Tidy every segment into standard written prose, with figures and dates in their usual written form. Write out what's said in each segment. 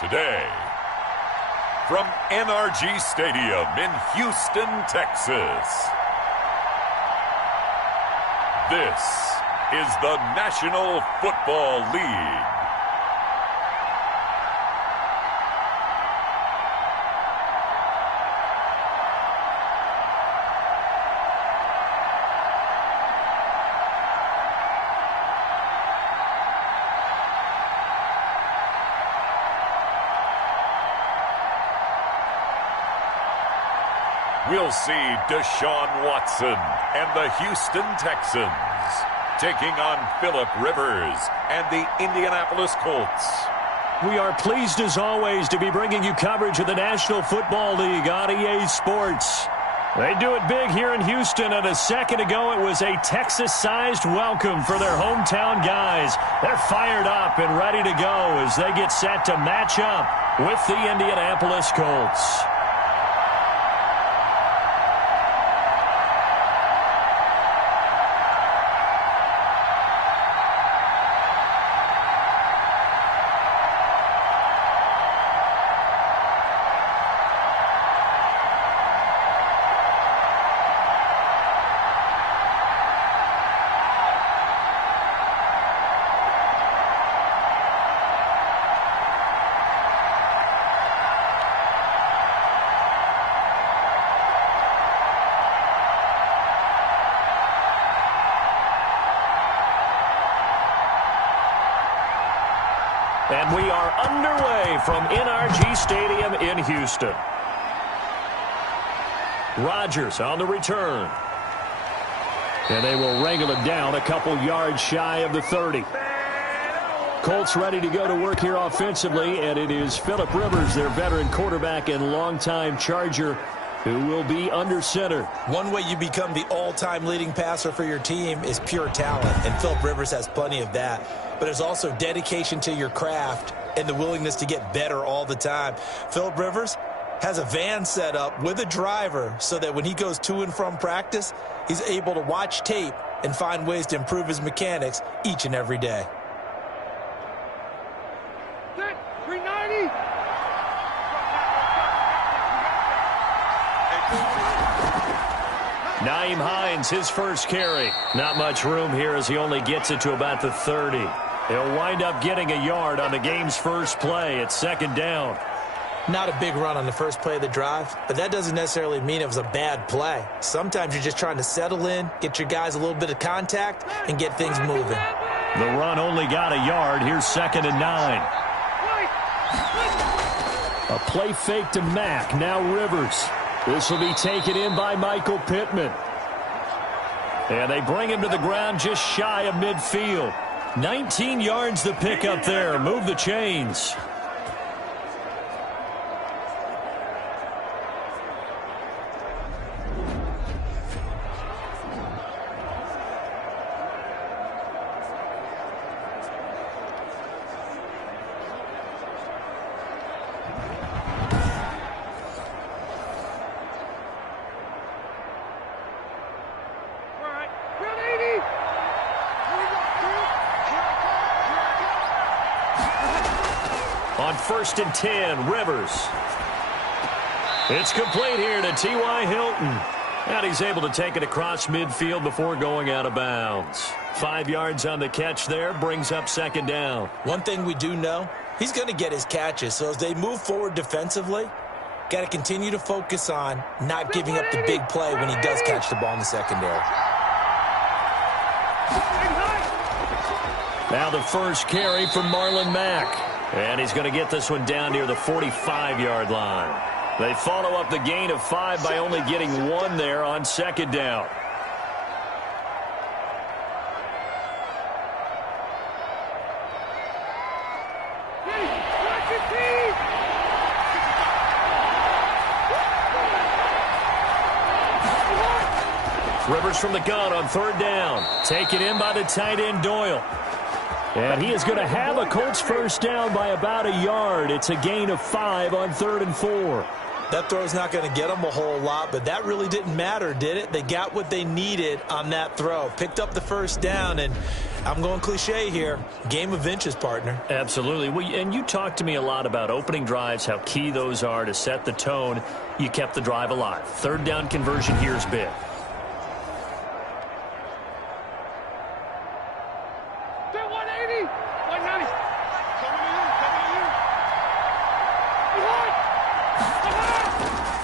Today, from NRG Stadium in Houston, Texas, this is the National Football League. We'll see Deshaun Watson and the Houston Texans taking on Phillip Rivers and the Indianapolis Colts. We are pleased as always to be bringing you coverage of the National Football League on EA Sports. They do it big here in Houston, and a second ago it was a Texas-sized welcome for their hometown guys. They're fired up and ready to go as they get set to match up with the Indianapolis Colts. And we are underway from NRG Stadium in Houston. Rodgers on the return. And they will wrangle it down a couple yards shy of the 30. Colts ready to go to work here offensively, and it is Phillip Rivers, their veteran quarterback and longtime Charger, who will be under center. One way you become the all-time leading passer for your team is pure talent, and Phillip Rivers has plenty of that. But there's also dedication to your craft and the willingness to get better all the time. Phillip Rivers has a van set up with a driver so that when he goes to and from practice, he's able to watch tape and find ways to improve his mechanics each and every day. Nyheim Hines, his first carry. Not much room here as he only gets it to about the 30. He'll wind up getting a yard on the game's first play at second down. Not a big run on the first play of the drive, but that doesn't necessarily mean it was a bad play. Sometimes you're just trying to settle in, get your guys a little bit of contact, and get things moving. The run only got a yard. Here's 2nd and 9. A play fake to Mack. Now Rivers. This will be taken in by Michael Pittman. And they bring him to the ground just shy of midfield. 19 yards to pick up there. Move the chains. On 1st and 10, Rivers. It's complete here to T.Y. Hilton. And he's able to take it across midfield before going out of bounds. 5 yards on the catch there, brings up 2nd down. One thing we do know, he's going to get his catches. So as they move forward defensively, got to continue to focus on not giving up the big play when he does catch the ball in the secondary. Now the first carry from Marlon Mack. And he's going to get this one down near the 45-yard line. They follow up the gain of 5 by only getting 1 there on 2nd down. Rivers from the gun on 3rd down. Taken in by the tight end Doyle. And he is going to have a Colts first down by about a yard. It's a gain of 5 on 3rd and 4. That throw's not going to get them a whole lot, but that really didn't matter, did it? They got what they needed on that throw. Picked up the first down, and I'm going cliche here. Game of inches, partner. Absolutely. Well, and you talked to me a lot about opening drives, how key those are to set the tone. You kept the drive alive. Third down conversion here is big.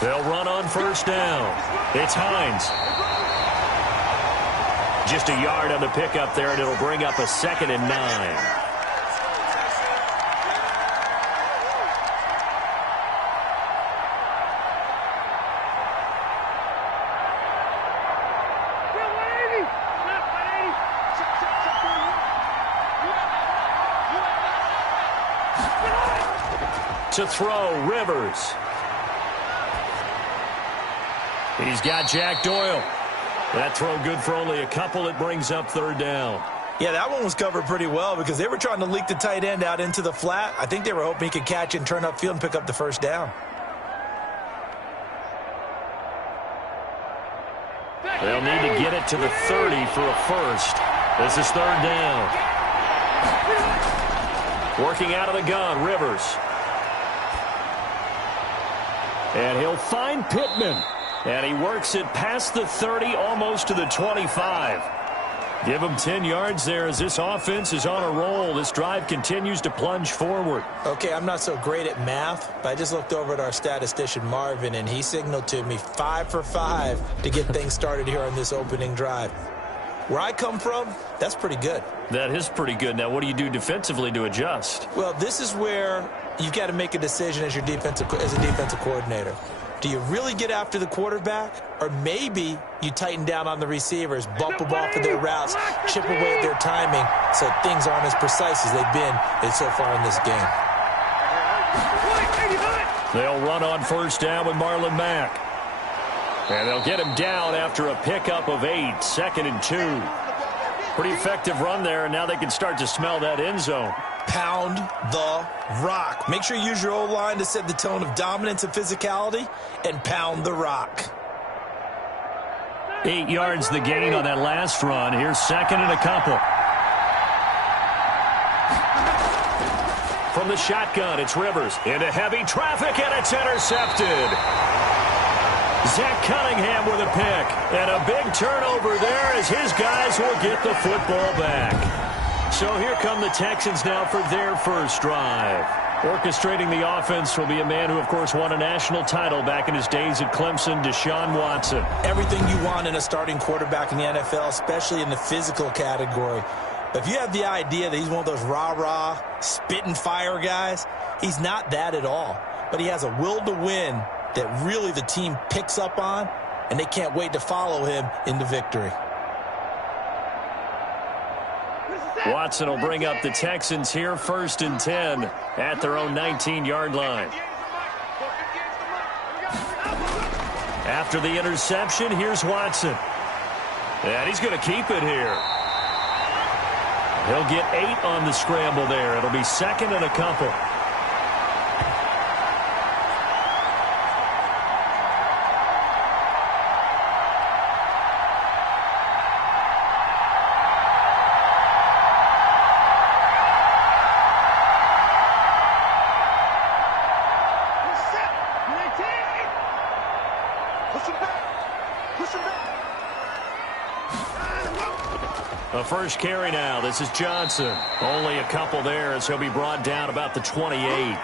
They'll run on first down. It's Hines. Just a yard on the pickup there, and it'll bring up a 2nd and 9. To throw, Rivers. He's got Jack Doyle. That throw good for only a couple. It brings up third down. Yeah, that one was covered pretty well because they were trying to leak the tight end out into the flat. I think they were hoping he could catch it and turn upfield and pick up the first down. They'll need to get it to the 30 for a first. This is third down. Working out of the gun, Rivers. And he'll find Pittman. And he works it past the 30, almost to the 25. Give him 10 yards there as this offense is on a roll. This drive continues to plunge forward. Okay, I'm not so great at math, but I just looked over at our statistician, Marvin, and he signaled to me 5 for 5 to get things started here on this opening drive. Where I come from, that's pretty good. That is pretty good. Now, what do you do defensively to adjust? Well, this is where you've got to make a decision as a defensive coordinator. Do you really get after the quarterback? Or maybe you tighten down on the receivers, bump them off of their routes, chip away at their timing so things aren't as precise as they've been so far in this game. They'll run on first down with Marlon Mack. And they'll get him down after a pickup of 8, 2nd and 2. Pretty effective run there, and now they can start to smell that end zone. Pound the rock. Make sure you use your O-line to set the tone of dominance and physicality, and pound the rock. 8 yards the gain on that last run. Here's 2nd and a couple. From the shotgun, it's Rivers. Into heavy traffic, and it's intercepted. Zach Cunningham with a pick. And a big turnover there as his guys will get the football back. So here come the Texans now for their first drive. Orchestrating the offense will be a man who, of course, won a national title back in his days at Clemson, Deshaun Watson. Everything you want in a starting quarterback in the NFL, especially in the physical category. But if you have the idea that he's one of those rah-rah, spit-and fire guys, he's not that at all. But he has a will to win that really the team picks up on, and they can't wait to follow him into victory. Watson will bring up the Texans here, 1st and 10 at their own 19-yard line. After the interception, here's Watson. And he's going to keep it here. He'll get 8 on the scramble there. It'll be 2nd and a couple. A first carry now. This is Johnson. Only a couple there as he'll be brought down about the 28.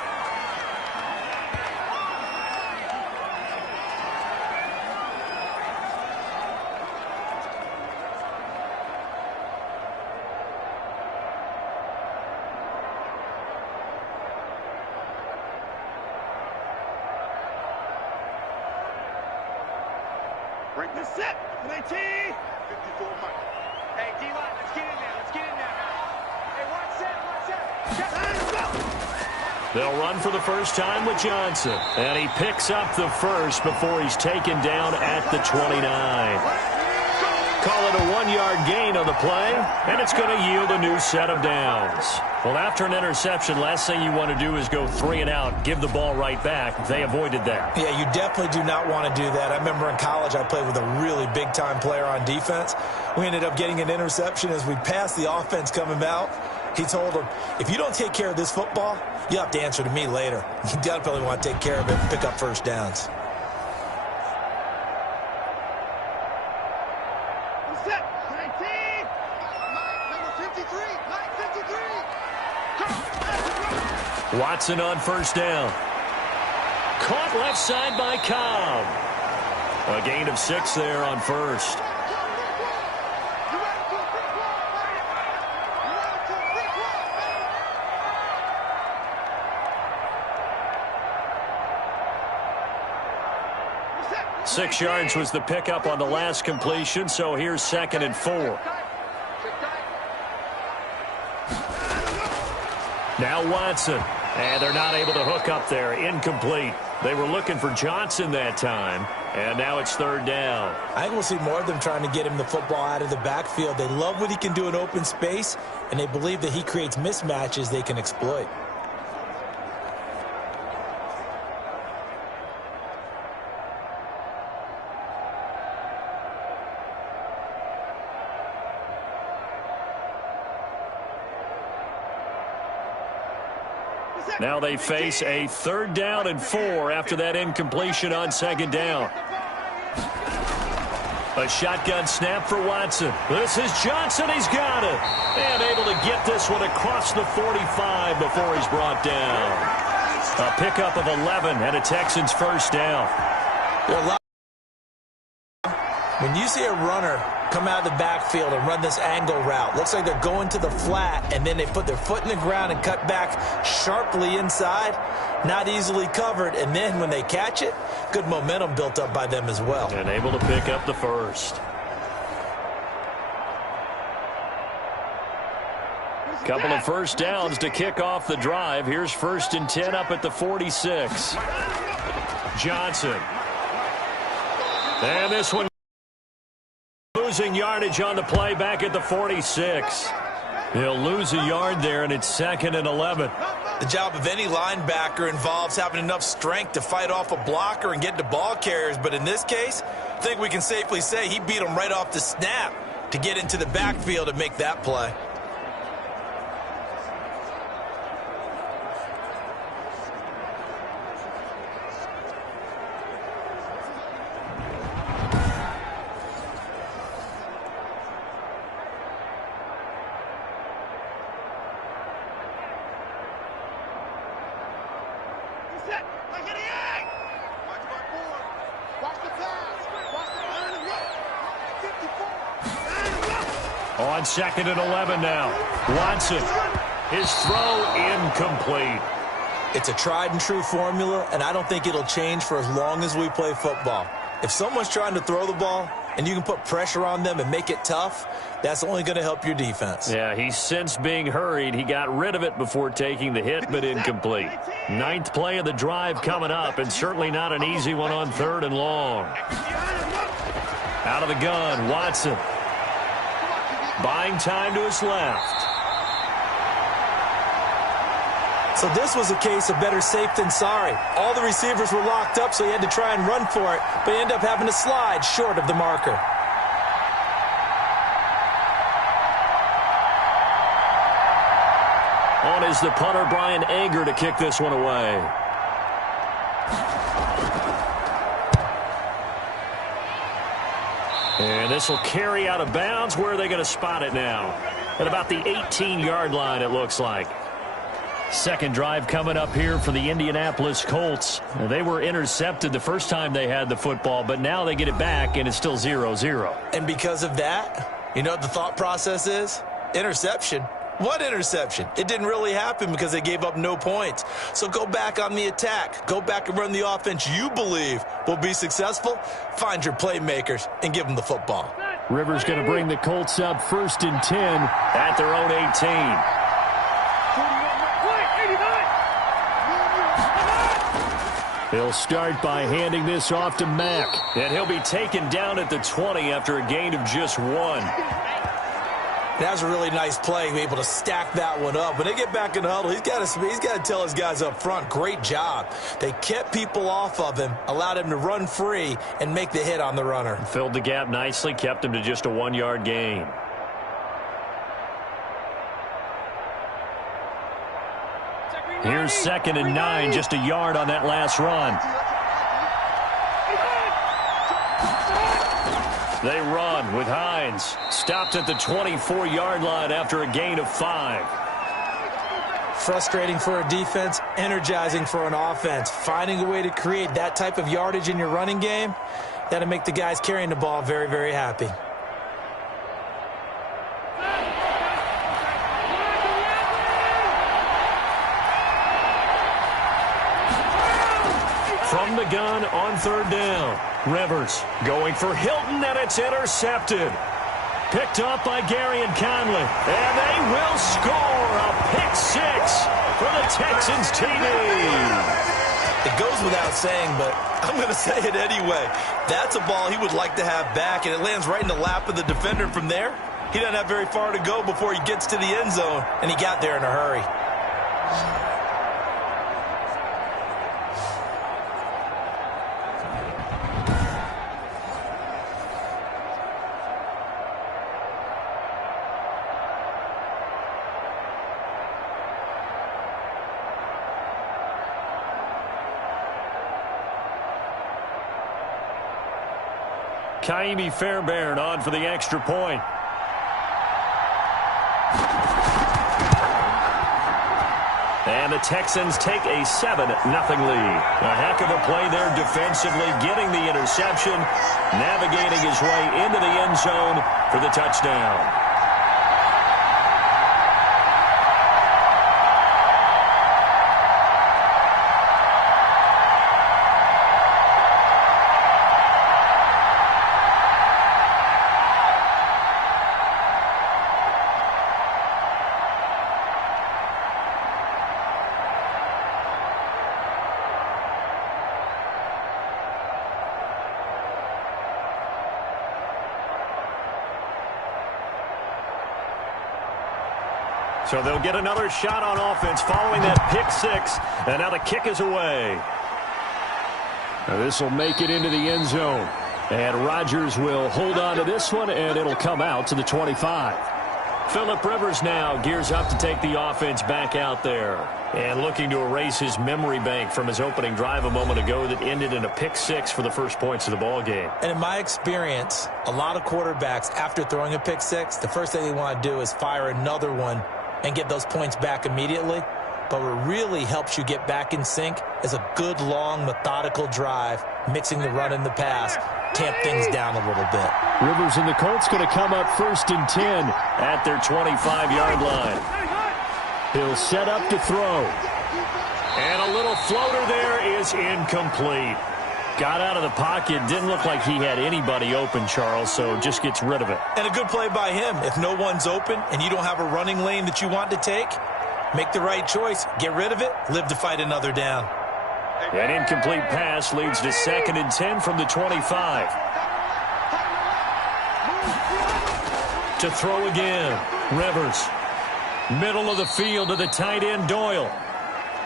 Break the set. 19. 54 Mike. Hey, D-line, let's get in there. Let's get in there now. Hey, one set. They'll run for the first time with Johnson. And he picks up the first before he's taken down at the 29. Call it a 1-yard gain on the play, and it's going to yield a new set of downs. Well, after an interception, last thing you want to do is go 3 and out, give the ball right back. They avoided that. Yeah, you definitely do not want to do that. I remember in college I played with a really big-time player on defense. We ended up getting an interception as we passed the offense coming out. He told him, if you don't take care of this football, you have to answer to me later. You definitely want to take care of it and pick up first downs. Watson on first down. Caught left side by Cobb. A gain of 6 there on first. Six yards was the pickup on the last completion, so here's 2nd and 4. Now Watson. And they're not able to hook up there. Incomplete. They were looking for Johnson that time. And now it's 3rd down. I think we'll see more of them trying to get him the football out of the backfield. They love what he can do in open space, and they believe that he creates mismatches they can exploit. Now they face a 3rd down and 4 after that incompletion on 2nd down. A shotgun snap for Watson. This is Johnson. He's got it. And able to get this one across the 45 before he's brought down. A pickup of 11 and a Texans first down. When you see a runner come out of the backfield and run this angle route, looks like they're going to the flat, and then they put their foot in the ground and cut back sharply inside, not easily covered, and then when they catch it, good momentum built up by them as well. And able to pick up the first. Couple of first downs to kick off the drive. Here's 1st and 10 up at the 46. Johnson. And this one losing yardage on the play back at the 46. He'll lose a yard there, and it's 2nd and 11. The job of any linebacker involves having enough strength to fight off a blocker and get to ball carriers. But in this case, I think we can safely say he beat him right off the snap to get into the backfield and make that play. On 2nd and 11 now. Watson. His throw incomplete. It's a tried and true formula, and I don't think it'll change for as long as we play football. If someone's trying to throw the ball and you can put pressure on them and make it tough, that's only going to help your defense. Yeah, he's since being hurried. He got rid of it before taking the hit, but incomplete. 9th play of the drive coming up, and certainly not an easy one on 3rd and long. Out of the gun, Watson. Buying time to his left. So this was a case of better safe than sorry. All the receivers were locked up, so he had to try and run for it, but he ended up having to slide short of the marker. On is the punter, Brian Anger, to kick this one away. And this will carry out of bounds. Where are they going to spot it now? At about the 18-yard line, it looks like. Second drive coming up here for the Indianapolis Colts. They were intercepted the first time they had the football, but now they get it back, and it's still 0-0. And because of that, you know what the thought process is? Interception. What interception? It didn't really happen because they gave up no points. So go back on the attack. Go back and run the offense you believe will be successful. Find your playmakers and give them the football. Rivers going to bring the Colts up 1st and 10 at their own 18. He'll start by handing this off to Mack. And he'll be taken down at the 20 after a gain of just 1. That was a really nice play, able to stack that one up. When they get back in the huddle, he's got to tell his guys up front, great job. They kept people off of him, allowed him to run free and make the hit on the runner. Filled the gap nicely, kept him to just a 1-yard gain. Here's 2nd and 9, just a yard on that last run. They run with Hines. Stopped at the 24-yard line after a gain of 5. Frustrating for a defense, energizing for an offense. Finding a way to create that type of yardage in your running game, that'll make the guys carrying the ball very, very happy. From the gun on 3rd down. Rivers going for Hilton, and it's intercepted. Picked up by Gary and Conley. And they will score a pick 6 for the Texans TV. It goes without saying, but I'm going to say it anyway. That's a ball he would like to have back, and it lands right in the lap of the defender. From there, he doesn't have very far to go before he gets to the end zone, and he got there in a hurry. Kaimi Fairbairn on for the extra point. And the Texans take a 7-0 lead. A heck of a play there defensively, getting the interception, navigating his way into the end zone for the touchdown. So they'll get another shot on offense following that pick 6. And now the kick is away. This will make it into the end zone. And Rodgers will hold on to this one, and it'll come out to the 25. Phillip Rivers now gears up to take the offense back out there. And looking to erase his memory bank from his opening drive a moment ago that ended in a pick 6 for the first points of the ball game. And in my experience, a lot of quarterbacks, after throwing a pick 6, the first thing they want to do is fire another one and get those points back immediately. But what really helps you get back in sync is a good, long, methodical drive, mixing the run and the pass, tamp things down a little bit. Rivers and the Colts going to come up 1st and 10 at their 25-yard line. He'll set up to throw. And a little floater there is incomplete. Got out of the pocket. Didn't look like he had anybody open, Charles, so just gets rid of it. And a good play by him. If no one's open and you don't have a running lane that you want to take, make the right choice. Get rid of it. Live to fight another down. An incomplete pass leads to 2nd and 10 from the 25. To throw again. Rivers. Middle of the field to the tight end, Doyle.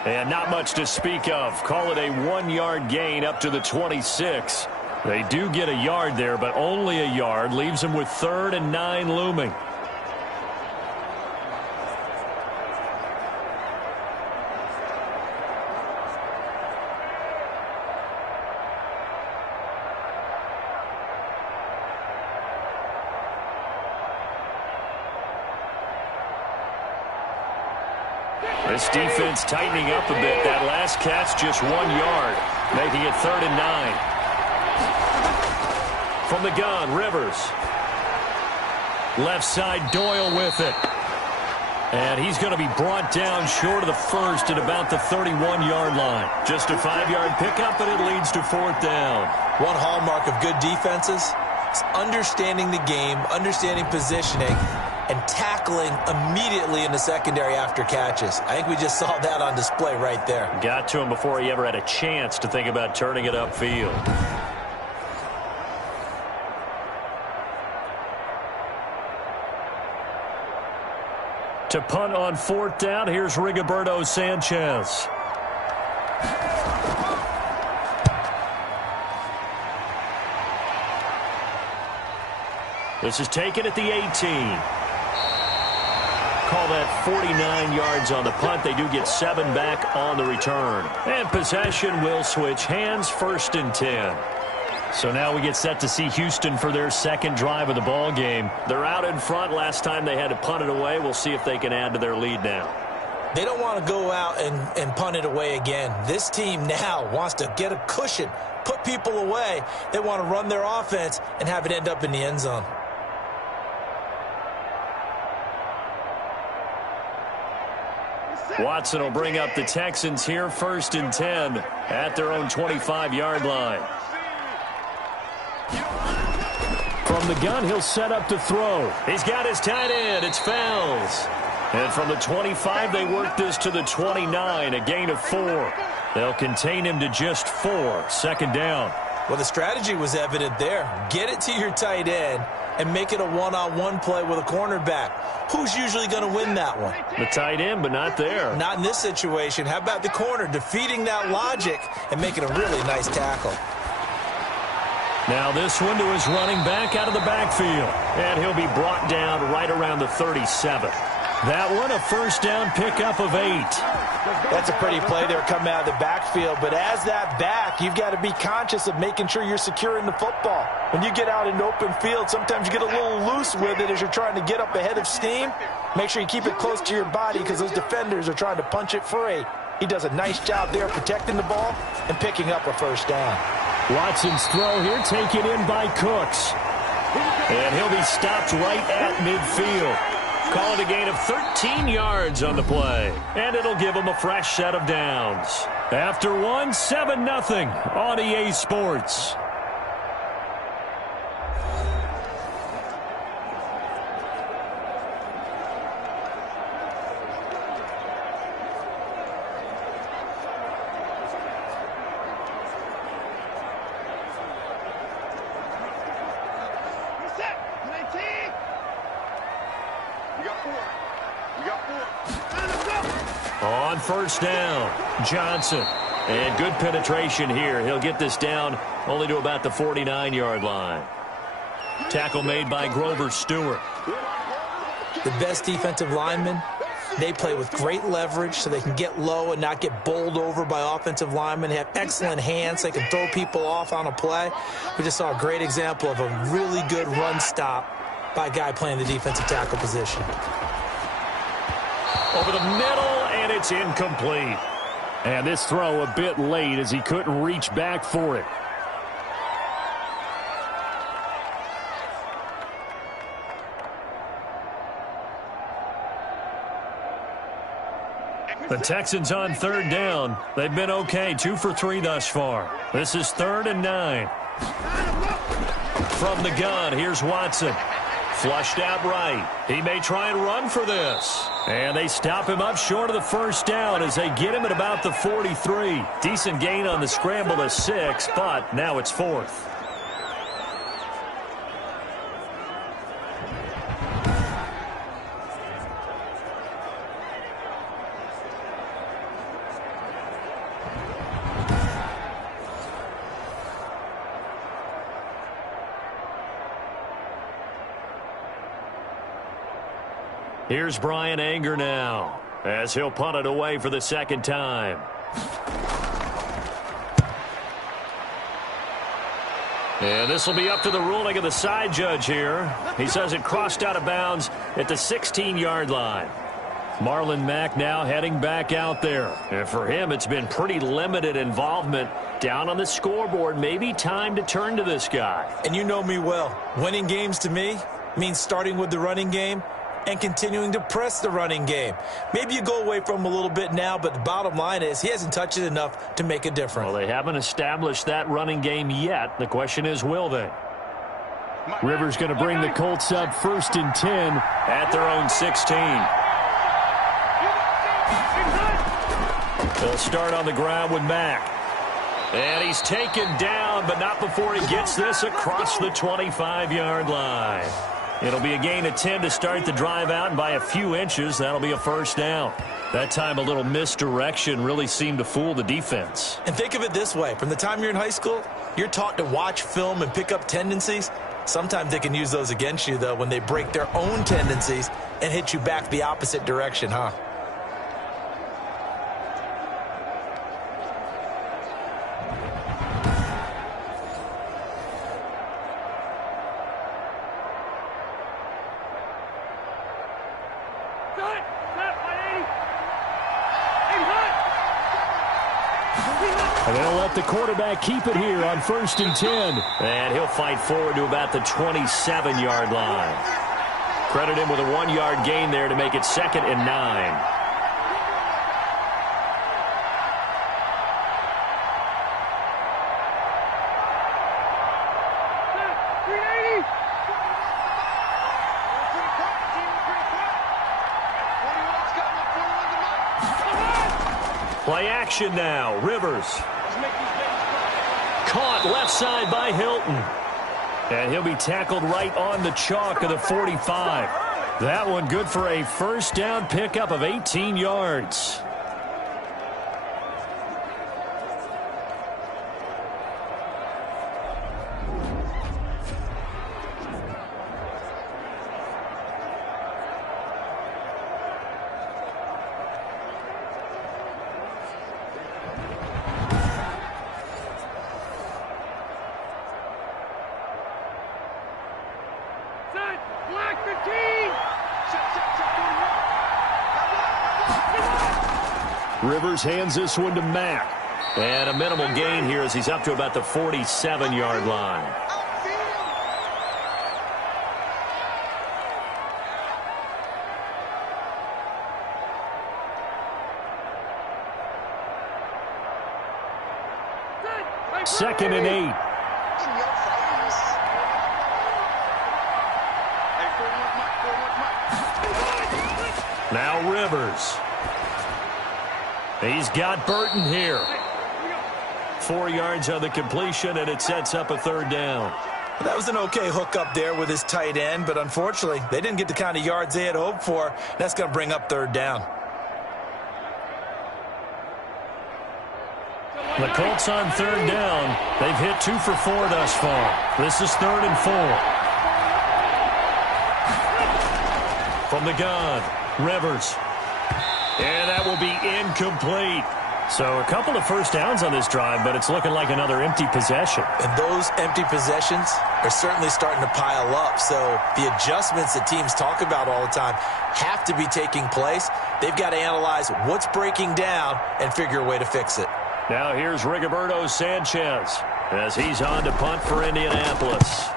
And not much to speak of. Call it a 1-yard gain up to the 26. They do get a yard there, but only a yard. Leaves them with 3rd and 9 looming. This defense tightening up a bit. That last catch just 1 yard, making it 3rd and 9. From the gun, Rivers. Left side, Doyle with it. And he's going to be brought down short of the first at about the 31-yard line. Just a 5-yard pickup, and it leads to 4th down. One hallmark of good defenses is understanding the game, understanding positioning, and tackling immediately in the secondary after catches. I think we just saw that on display right there. Got to him before he ever had a chance to think about turning it upfield. To punt on 4th down, here's Rigoberto Sanchez. This is taken at the 18. Call that 49 yards on the punt. They do get 7 back on the return. And possession will switch hands, 1st and 10. So now we get set to see Houston for their second drive of the ball game. They're out in front. Last time they had to punt it away. We'll see if they can add to their lead now. They don't want to go out and punt it away again. This team now wants to get a cushion, put people away. They want to run their offense and have it end up in the end zone. Watson will bring up the Texans here, 1st and 10 at their own 25-yard line. From the gun, he'll set up to throw. He's got his tight end. It's Fells. And from the 25, they work this to the 29, a gain of 4. They'll contain him to just 4, 2nd down. Well, the strategy was evident there. Get it to your tight end and make it a one-on-one play with a cornerback. Who's usually going to win that one? The tight end, but not there. Not in this situation. How about the corner defeating that logic and making a really nice tackle? Now this one to his running back out of the backfield. And he'll be brought down right around the 37. That one, a 1st down pickup of 8. That's a pretty play there coming out of the backfield. But as that back, you've got to be conscious of making sure you're securing the football. When you get out in open field, sometimes you get a little loose with it as you're trying to get up ahead of steam. Make sure you keep it close to your body because those defenders are trying to punch it free. He does a nice job there protecting the ball and picking up a 1st down. Watson's throw here taken in by Cooks. And he'll be stopped right at midfield. Call it a gain of 13 yards on the play. And it'll give him a fresh set of downs. After one, 7-0 on EA Sports. On 1st down, Johnson. And good penetration here. He'll get this down only to about the 49-yard line. Tackle made by Grover Stewart. The best defensive linemen, they play with great leverage so they can get low and not get bowled over by offensive linemen. They have excellent hands. They can throw people off on a play. We just saw a great example of a really good run stop by a guy playing the defensive tackle position. Over the middle, and it's incomplete. And this throw a bit late as he couldn't reach back for it. The Texans on 3rd down. They've been okay, 2 for 3 thus far. This is 3rd and 9. From the gun, here's Watson. Flushed out right. He may try and run for this. And they stop him up short of the 1st down as they get him at about the 43. Decent gain on the scramble to 6, but now it's 4th. Here's Brian Anger now as he'll punt it away for the 2nd time. And this will be up to the ruling of the side judge here. He says it crossed out of bounds at the 16-yard line. Marlon Mack now heading back out there. And for him, it's been pretty limited involvement down on the scoreboard. Maybe time to turn to this guy. And you know me well. Winning games to me means starting with the running game and continuing to press the running game. Maybe you go away from him a little bit now, but the bottom line is he hasn't touched it enough to make a difference. Well, they haven't established that running game yet. The question is, will they? Rivers going to bring the Colts up 1st and 10 at their own 16. They'll start on the ground with Mack. And he's taken down, but not before he gets this across the 25-yard line. It'll be a gain of 10 to start the drive out, and by a few inches, that'll be a first down. That time, a little misdirection really seemed to fool the defense. And think of it this way. From the time you're in high school, you're taught to watch film and pick up tendencies. Sometimes they can use those against you, though, when they break their own tendencies and hit you back the opposite direction, huh? And they'll let the quarterback keep it here on 1st and 10. And he'll fight forward to about the 27-yard line. Credit him with a 1-yard gain there to make it 2nd and 9. Play action now. Rivers. Caught left side by Hilton. And he'll be tackled right on the chalk of the 45. That one good for a first down pickup of 18 yards. Rivers hands this one to Mack. And a minimal gain here as he's up to about the 47-yard line. Second and 8. Now Rivers. He's got Burton here. 4 yards on the completion, and it sets up a 3rd down. That was an okay hook up there with his tight end, but unfortunately, they didn't get the kind of yards they had hoped for. That's going to bring up 3rd down. The Colts on 3rd down. They've hit 2 for 4 thus far. This is 3rd and 4. From the gun, Rivers. And that will be incomplete. So a couple of first downs on this drive, but it's looking like another empty possession. And those empty possessions are certainly starting to pile up. So the adjustments that teams talk about all the time have to be taking place. They've got to analyze what's breaking down and figure a way to fix it. Now here's Rigoberto Sanchez as he's on to punt for Indianapolis.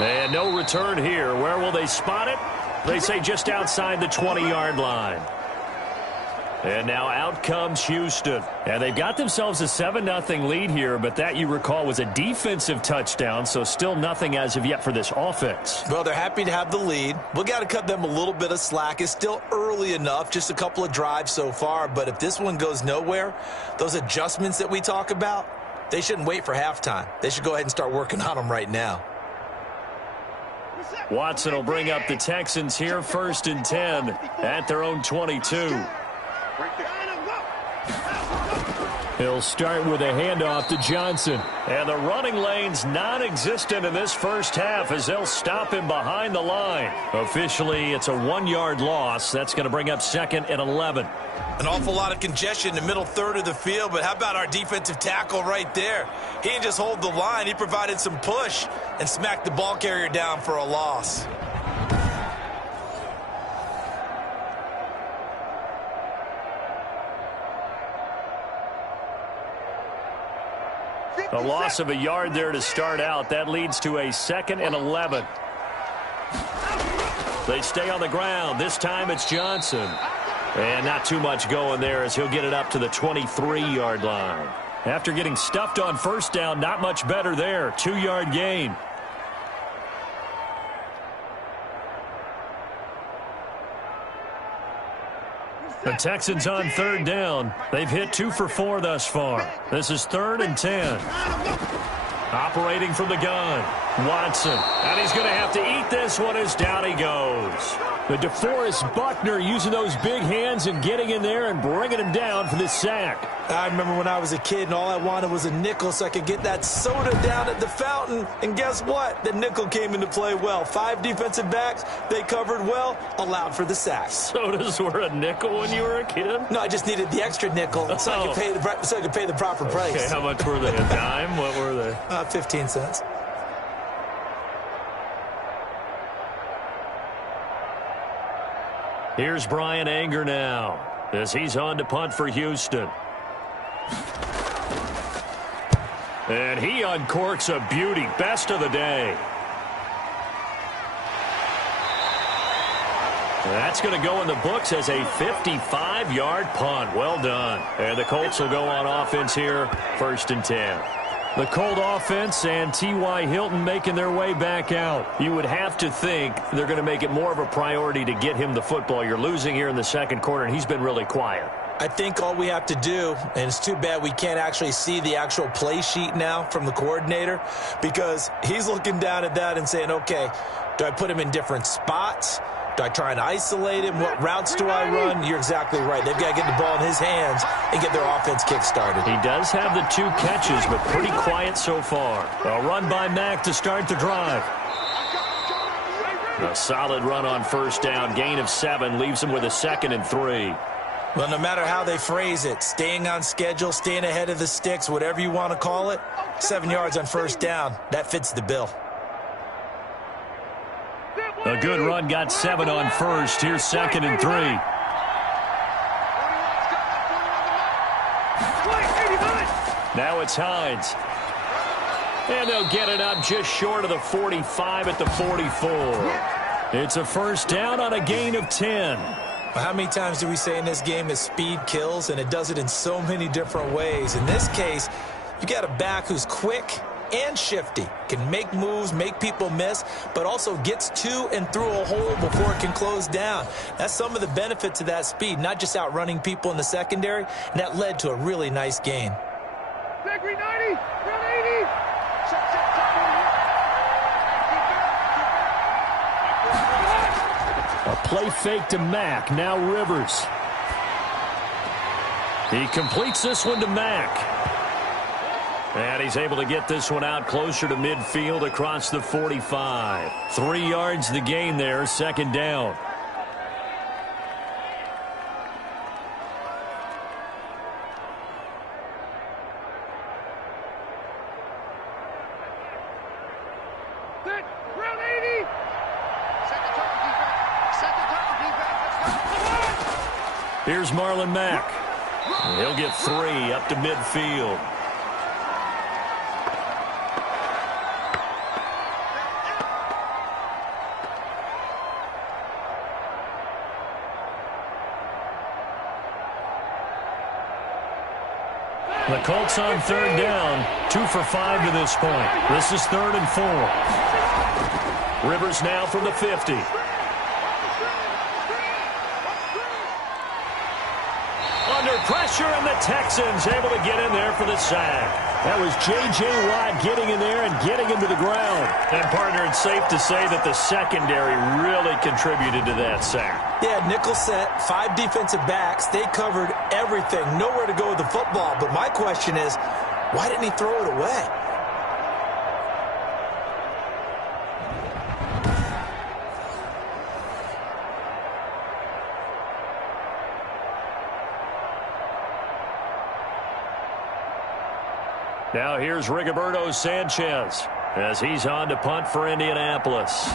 And no return here. Where will they spot it? They say just outside the 20-yard line. And now out comes Houston. And they've got themselves a 7-0 lead here, but that, you recall, was a defensive touchdown, so still nothing as of yet for this offense. Well, they're happy to have the lead. We've got to cut them a little bit of slack. It's still early enough, just a couple of drives so far, but if this one goes nowhere, those adjustments that we talk about, they shouldn't wait for halftime. They should go ahead and start working on them right now. Watson will bring up the Texans here 1st and 10 at their own 22. He'll start with a handoff to Johnson. And the running lane's non-existent in this first half as they'll stop him behind the line. Officially, it's a 1-yard loss. That's going to bring up 2nd and 11. An awful lot of congestion in the middle third of the field, but how about our defensive tackle right there? He didn't just hold the line. He provided some push and smacked the ball carrier down for a loss. A loss of a yard there to start out. That leads to a 2nd and 11. They stay on the ground. This time it's Johnson. And not too much going there as he'll get it up to the 23-yard line. After getting stuffed on first down, not much better there. 2-yard gain. The Texans on third down. They've hit 2 for 4 thus far. This is 3rd and 10. Operating from the gun, Watson. And he's going to have to eat this one as down he goes. The DeForest Buckner using those big hands and getting in there and bringing him down for this sack. I remember when I was a kid and all I wanted was a nickel so I could get that soda down at the fountain. And guess what? The nickel came into play well. 5 defensive backs, they covered well, allowed for the sacks. Sodas were a nickel when you were a kid? No, I just needed the extra nickel so I could pay the proper price. Okay, how much were they? A dime? What were they? 15 cents. Here's Brian Anger now as he's on to punt for Houston. And he uncorks a beauty. Best of the day. That's going to go in the books as a 55-yard punt. Well done. And the Colts will go on offense here, 1st and 10. The Colt offense and T.Y. Hilton making their way back out. You would have to think they're going to make it more of a priority to get him the football. You're losing here in the second quarter, and he's been really quiet. I think all we have to do, and it's too bad we can't actually see the actual play sheet now from the coordinator, because he's looking down at that and saying, okay, do I put him in different spots? Do I try and isolate him? What routes do I run? You're exactly right. They've got to get the ball in his hands and get their offense kick-started. He does have the 2 catches, but pretty quiet so far. A run by Mack to start the drive. A solid run on first down. Gain of 7 leaves him with a 2nd and 3. Well, no matter how they phrase it, staying on schedule, staying ahead of the sticks, whatever you want to call it, 7 yards on first down, that fits the bill. A good run got 7 on first. Here's 2nd and 3. Now it's Hines. And they'll get it up just short of the 45 at the 44. It's a first down on a gain of 10. How many times do we say in this game that speed kills, and it does it in so many different ways? In this case, you got a back who's quick and shifty, can make moves, make people miss, but also gets to and through a hole before it can close down. That's some of the benefits of that speed, not just outrunning people in the secondary, and that led to a really nice gain. Back 90, run 80. A play fake to Mack. Now Rivers. He completes this one to Mack. And he's able to get this one out closer to midfield across the 45. 3 yards the gain there, 2nd down. Here's Marlon Mack. He'll get 3 up to midfield. The Colts on 3rd down, 2 for 5 to this point. This is 3rd and 4. Rivers now from the 50. Under pressure, and the Texans able to get in there for the sack. That was J.J. Watt getting in there and getting him to the ground. And, partner, it's safe to say that the secondary really contributed to that sack. Yeah, nickel set, 5 defensive backs. They covered everything. Nowhere to go with the football. But my question is, why didn't he throw it away? Now here's Rigoberto Sanchez as he's on to punt for Indianapolis.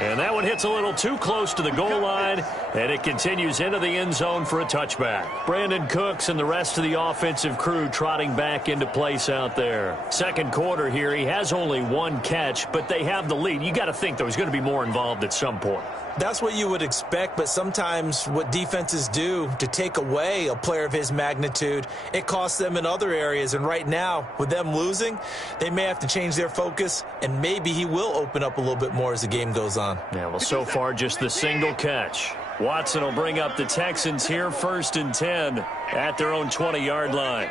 And that one hits a little too close to the goal line, and it continues into the end zone for a touchback. Brandon Cooks and the rest of the offensive crew trotting back into place out there. Second quarter here, he has only one catch, but they have the lead. You got to think there's going to be more involved at some point. That's what you would expect, but sometimes what defenses do to take away a player of his magnitude, it costs them in other areas. And right now, with them losing, they may have to change their focus, and maybe he will open up a little bit more as the game goes on. Yeah, well, so far just the single catch. Watson will bring up the Texans here, 1st and 10 at their own 20-yard line.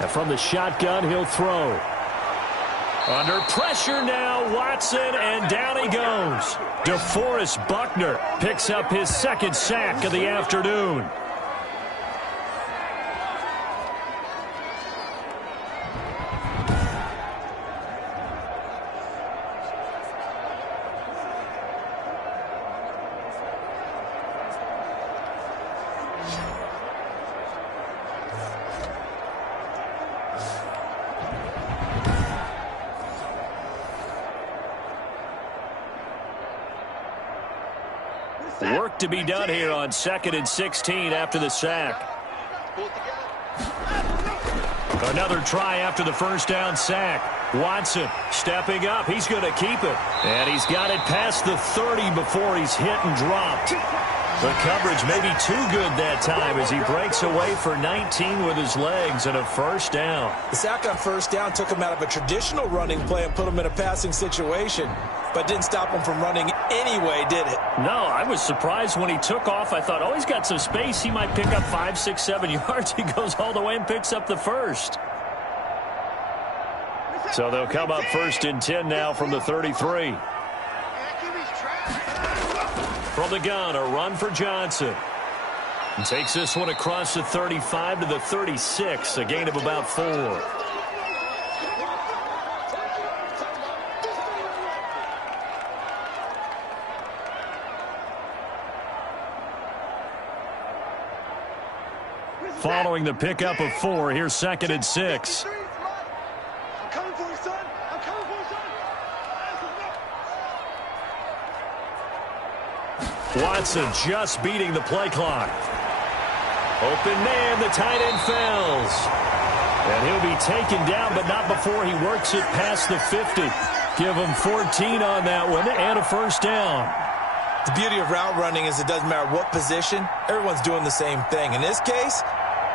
And from the shotgun, he'll throw. Under pressure now, Watson, and down he goes. DeForest Buckner picks up his second sack of the afternoon. Work to be done here on 2nd and 16 after the sack. Another try after the first down sack. Watson stepping up. He's going to keep it. And he's got it past the 30 before he's hit and dropped. The coverage may be too good that time as he breaks away for 19 with his legs and a first down. The sack on first down took him out of a traditional running play and put him in a passing situation, but didn't stop him from running anyway, did it? No, I was surprised when he took off. I thought, oh, he's got some space. He might pick up 5, 6, 7 yards. He goes all the way and picks up the first. So they'll come up 1st and 10 now from the 33. From the gun, a run for Johnson. And takes this one across the 35 to the 36, a gain of about 4. Following the pickup of 4, here's 2nd and 6. I'm coming for you, son. I'm coming for you, son. Watson just beating the play clock. Open man, the tight end fails. And he'll be taken down, but not before he works it past the 50. Give him 14 on that one and a first down. The beauty of route running is it doesn't matter what position, everyone's doing the same thing. In this case,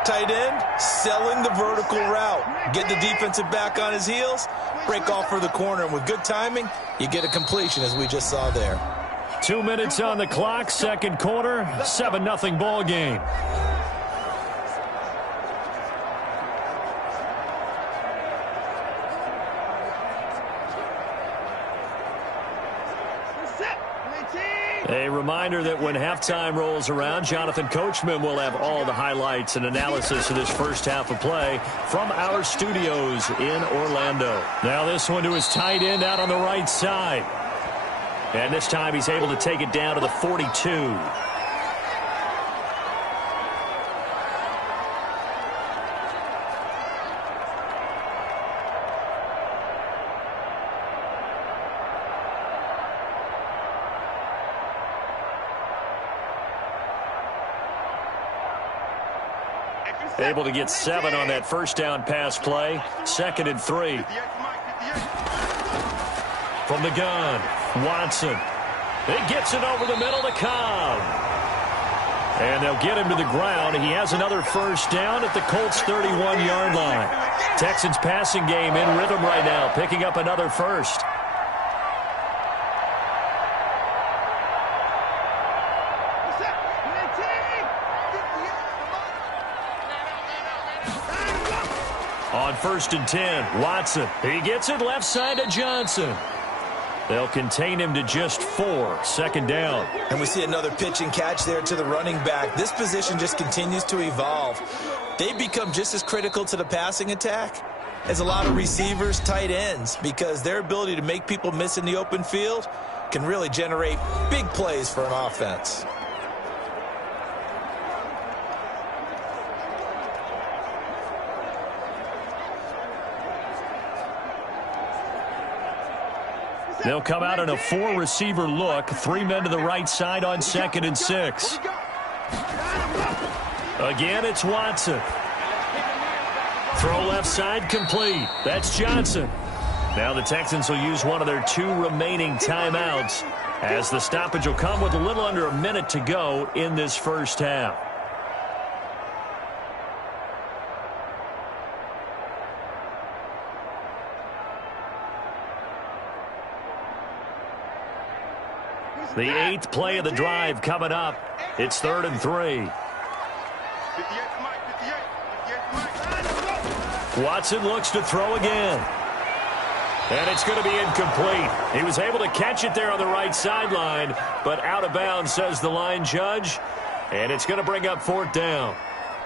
tight end selling the vertical route. Get the defensive back on his heels, break off for the corner, and with good timing, you get a completion as we just saw there. 2 minutes on the clock, second quarter, 7-0 ball game. A reminder that when halftime rolls around, Jonathan Coachman will have all the highlights and analysis of this first half of play from our studios in Orlando. Now this one to his tight end out on the right side. And this time he's able to take it down to the 42. Able to get 7 on that first down pass play. 2nd and 3. From the gun, Watson. It gets it over the middle to Cobb. And they'll get him to the ground. He has another first down at the Colts' 31-yard line. Texans passing game in rhythm right now, picking up another first. On 1st and 10, Watson. He gets it left side to Johnson. They'll contain him to just 4, 2nd down. And we see another pitch and catch there to the running back. This position just continues to evolve. They become just as critical to the passing attack as a lot of receivers, tight ends, because their ability to make people miss in the open field can really generate big plays for an offense. They'll come out in a 4-receiver look. 3 men to the right side on 2nd and 6. Again, it's Watson. Throw left side complete. That's Johnson. Now the Texans will use one of their 2 remaining timeouts as the stoppage will come with a little under a minute to go in this first half. The 8th play of the drive coming up. It's 3rd and 3. Watson looks to throw again. And it's going to be incomplete. He was able to catch it there on the right sideline, but out of bounds, says the line judge. And it's going to bring up 4th down.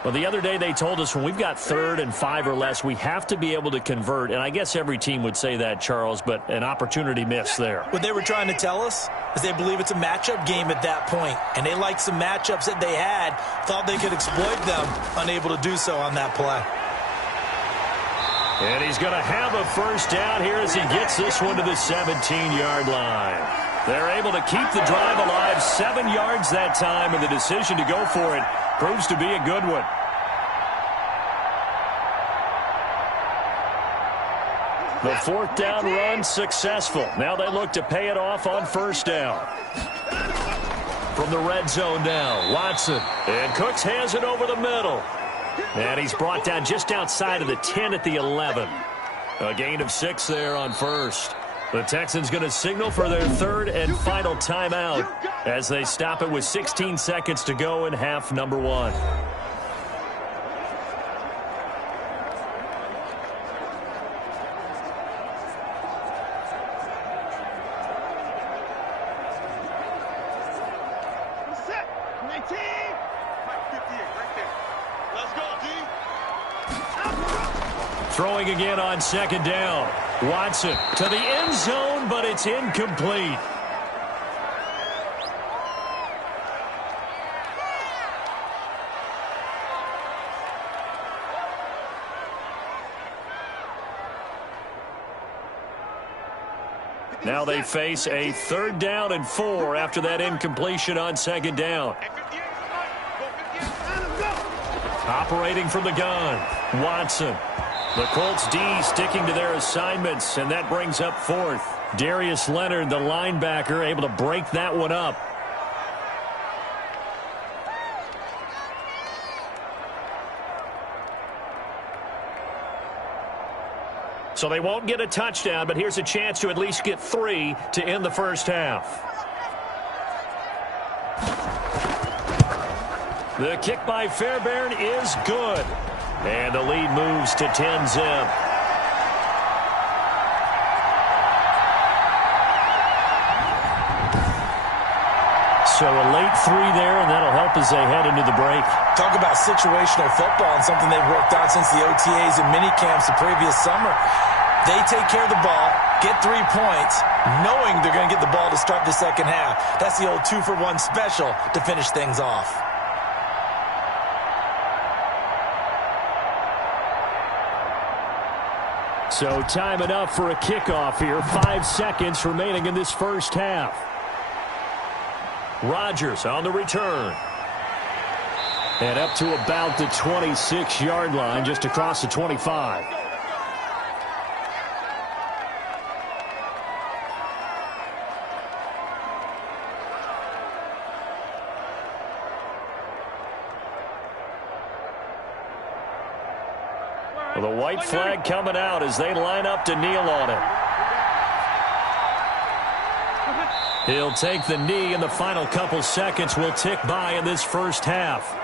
Well, the other day they told us when we've got 3rd and 5 or less, we have to be able to convert. And I guess every team would say that, Charles, but an opportunity miss there. What they were trying to tell us is they believe it's a matchup game at that point. And they liked some matchups that they had, thought they could exploit them, unable to do so on that play. And he's going to have a first down here as he gets this one to the 17-yard line. They're able to keep the drive alive, 7 yards that time, and the decision to go for it proves to be a good one. The 4th down run successful. Now they look to pay it off on first down. From the red zone now, Watson. And Cooks has it over the middle. And he's brought down just outside of the 10 at the 11. A gain of 6 there on first. The Texans going to signal for their 3rd and final timeout as they stop it with 16 seconds to go in half number 1. Throwing again on 2nd down. Watson to the end zone, but it's incomplete. Now they face a 3rd down and 4 after that incompletion on 2nd down. Operating from the gun, Watson. The Colts D sticking to their assignments, and that brings up 4th. Darius Leonard, the linebacker, able to break that one up. So they won't get a touchdown, but here's a chance to at least get 3 to end the first half. The kick by Fairbairn is good. And the lead moves to 10-zip. So a late 3 there, and that'll help as they head into the break. Talk about situational football and something they've worked on since the OTAs and mini camps the previous summer. They take care of the ball, get 3 points, knowing they're going to get the ball to start the second half. That's the old 2-for-1 special to finish things off. So time enough for a kickoff here. 5 seconds remaining in this first half. Rodgers on the return. And up to about the 26-yard line, just across the 25. Well, the white flag coming out as they line up to kneel on it. He'll take the knee, and the final couple seconds will tick by in this first half.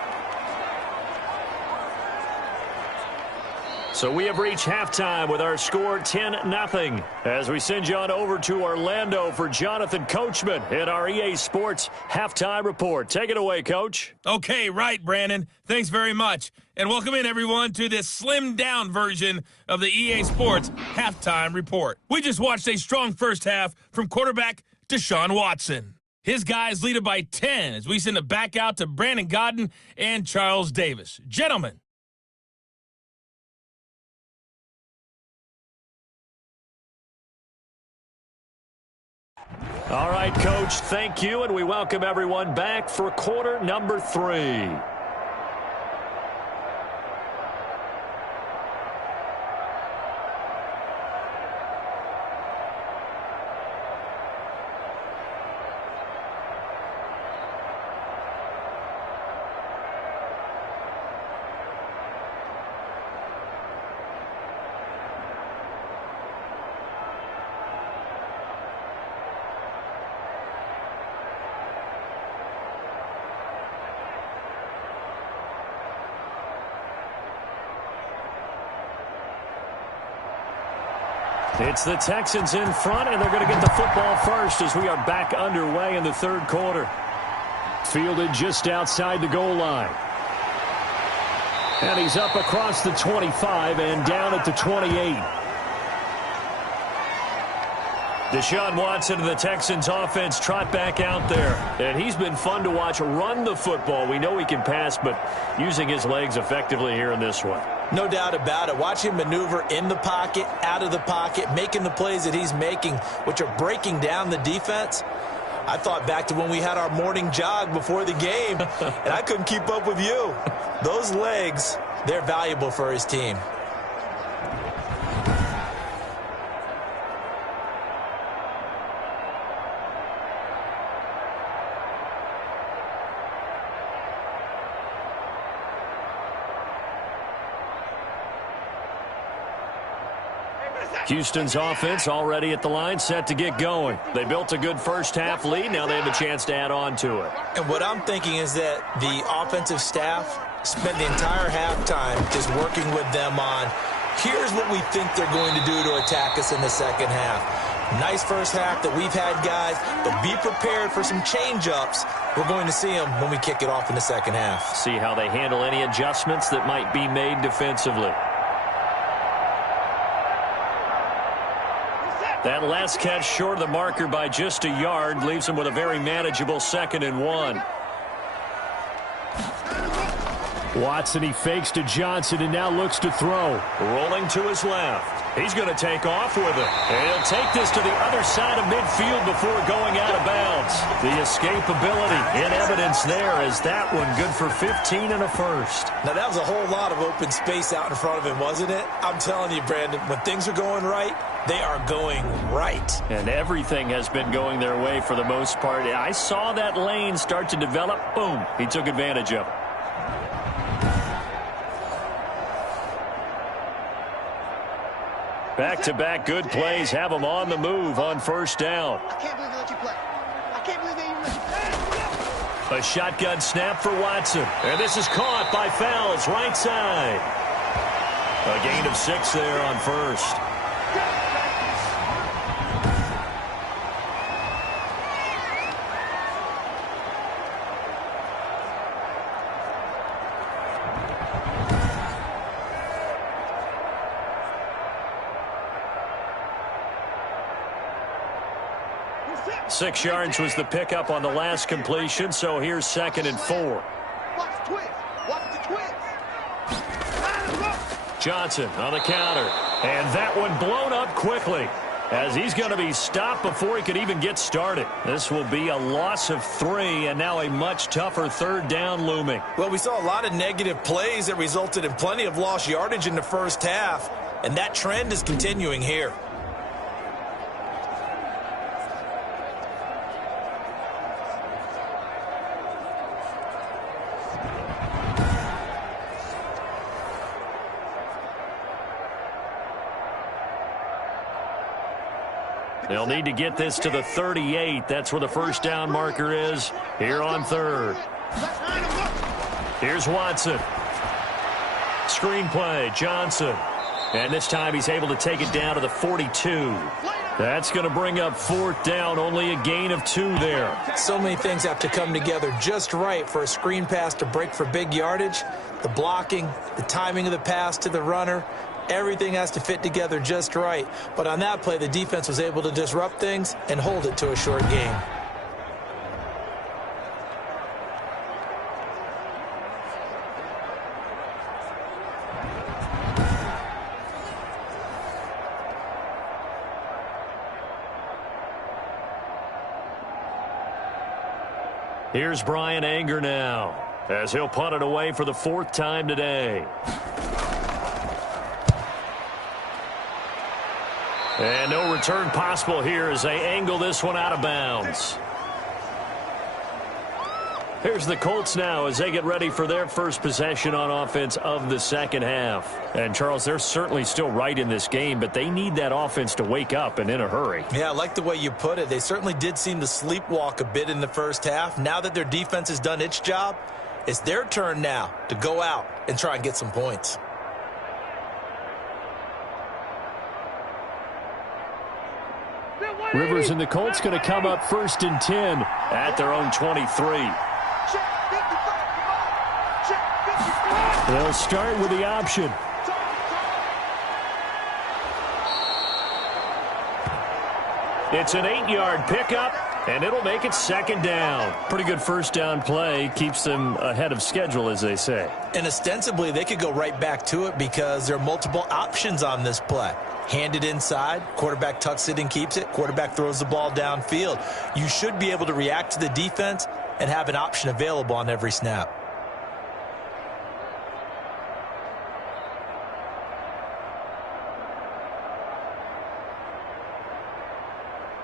So we have reached halftime with our score 10-0. As we send you on over to Orlando for Jonathan Coachman in our EA Sports Halftime Report. Take it away, Coach. Okay, right, Brandon. Thanks very much. And welcome in, everyone, to this slimmed-down version of the EA Sports Halftime Report. We just watched a strong first half from quarterback Deshaun Watson. His guys lead it by 10 as we send it back out to Brandon Godden and Charles Davis. Gentlemen, All right, Coach, thank you, and we welcome everyone back for quarter number 3. It's the Texans in front, and they're going to get the football first as we are back underway in the third quarter. Fielded just outside the goal line. And he's up across the 25 and down at the 28. Deshaun Watson and the Texans offense trot back out there. And he's been fun to watch run the football. We know he can pass, but using his legs effectively here in this one. No doubt about it. Watch him maneuver in the pocket, out of the pocket, making the plays that he's making, which are breaking down the defense. I thought back to when we had our morning jog before the game, and I couldn't keep up with you. Those legs, they're valuable for his team. Houston's offense already at the line, set to get going. They built a good first-half lead. Now they have a chance to add on to it. And what I'm thinking is that the offensive staff spent the entire halftime just working with them on, here's what we think they're going to do to attack us in the second half. Nice first half that we've had, guys, but be prepared for some change-ups. We're going to see them when we kick it off in the second half. See how they handle any adjustments that might be made defensively. That last catch short of the marker by just a yard leaves him with a very manageable 2nd and 1. Watson, he fakes to Johnson and now looks to throw. Rolling to his left. He's going to take off with it. And he'll take this to the other side of midfield before going out of bounds. The escapability in evidence there as that one good for 15 and a first. Now, that was a whole lot of open space out in front of him, wasn't it? I'm telling you, Brandon, when things are going right, they are going right. And everything has been going their way for the most part. I saw that lane start to develop. Boom. He took advantage of it. Back-to-back good plays have them on the move on first down. I can't believe they let you play. I can't believe they even let you play. A shotgun snap for Watson. And this is caught by Fells, right side. A gain of 6 there on first. Six yards was the pickup on the last completion, so here's 2nd and 4. Watch the twist. Watch the twist. Johnson on the counter. And that one blown up quickly as he's going to be stopped before he could even get started. This will be a loss of 3 and now a much tougher 3rd down looming. Well, we saw a lot of negative plays that resulted in plenty of lost yardage in the first half, and that trend is continuing here. They'll need to get this to the 38. That's where the first down marker is here on 3rd. Here's Watson. Screen play, Johnson. And this time he's able to take it down to the 42. That's going to bring up 4th down, only a gain of 2 there. So many things have to come together just right for a screen pass to break for big yardage. The blocking, the timing of the pass to the runner, everything has to fit together just right. But on that play, the defense was able to disrupt things and hold it to a short gain. Here's Brian Anger now, as he'll punt it away for the 4th time today. And no return possible here as they angle this one out of bounds. Here's the Colts now as they get ready for their first possession on offense of the second half. And, Charles, they're certainly still right in this game, but they need that offense to wake up and in a hurry. Yeah, I like the way you put it. They certainly did seem to sleepwalk a bit in the first half. Now that their defense has done its job, it's their turn now to go out and try and get some points. Rivers and the Colts going to come up 1st and 10 at their own 23. They'll start with the option. It's an 8-yard pickup, and it'll make it 2nd down. Pretty good first down play. Keeps them ahead of schedule, as they say. And ostensibly, they could go right back to it because there are multiple options on this play. Hand it inside, quarterback tucks it and keeps it, quarterback throws the ball downfield. You should be able to react to the defense and have an option available on every snap.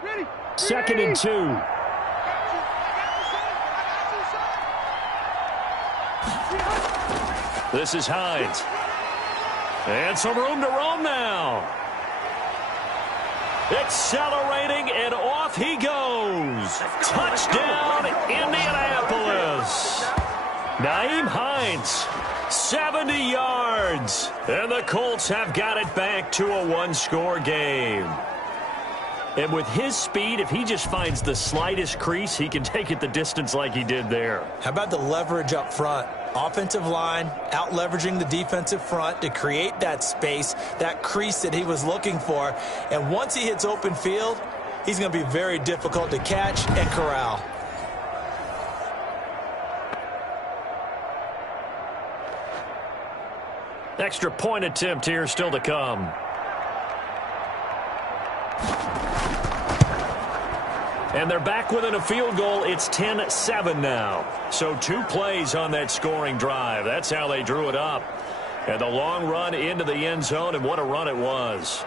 Ready. 2nd and 2. This is Hines. And some room to roam now. Accelerating, and off he goes. Touchdown, Indianapolis. Nyheim Hines, 70 yards. And the Colts have got it back to a 1-score game. And with his speed, if he just finds the slightest crease, he can take it the distance like he did there. How about the leverage up front? Offensive line out leveraging the defensive front to create that space, that crease that he was looking for. And once he hits open field, he's going to be very difficult to catch and corral. Extra point attempt here still to come. And they're back within a field goal. It's 10-7 now. So 2 plays on that scoring drive. That's how they drew it up. And the long run into the end zone, and what a run it was.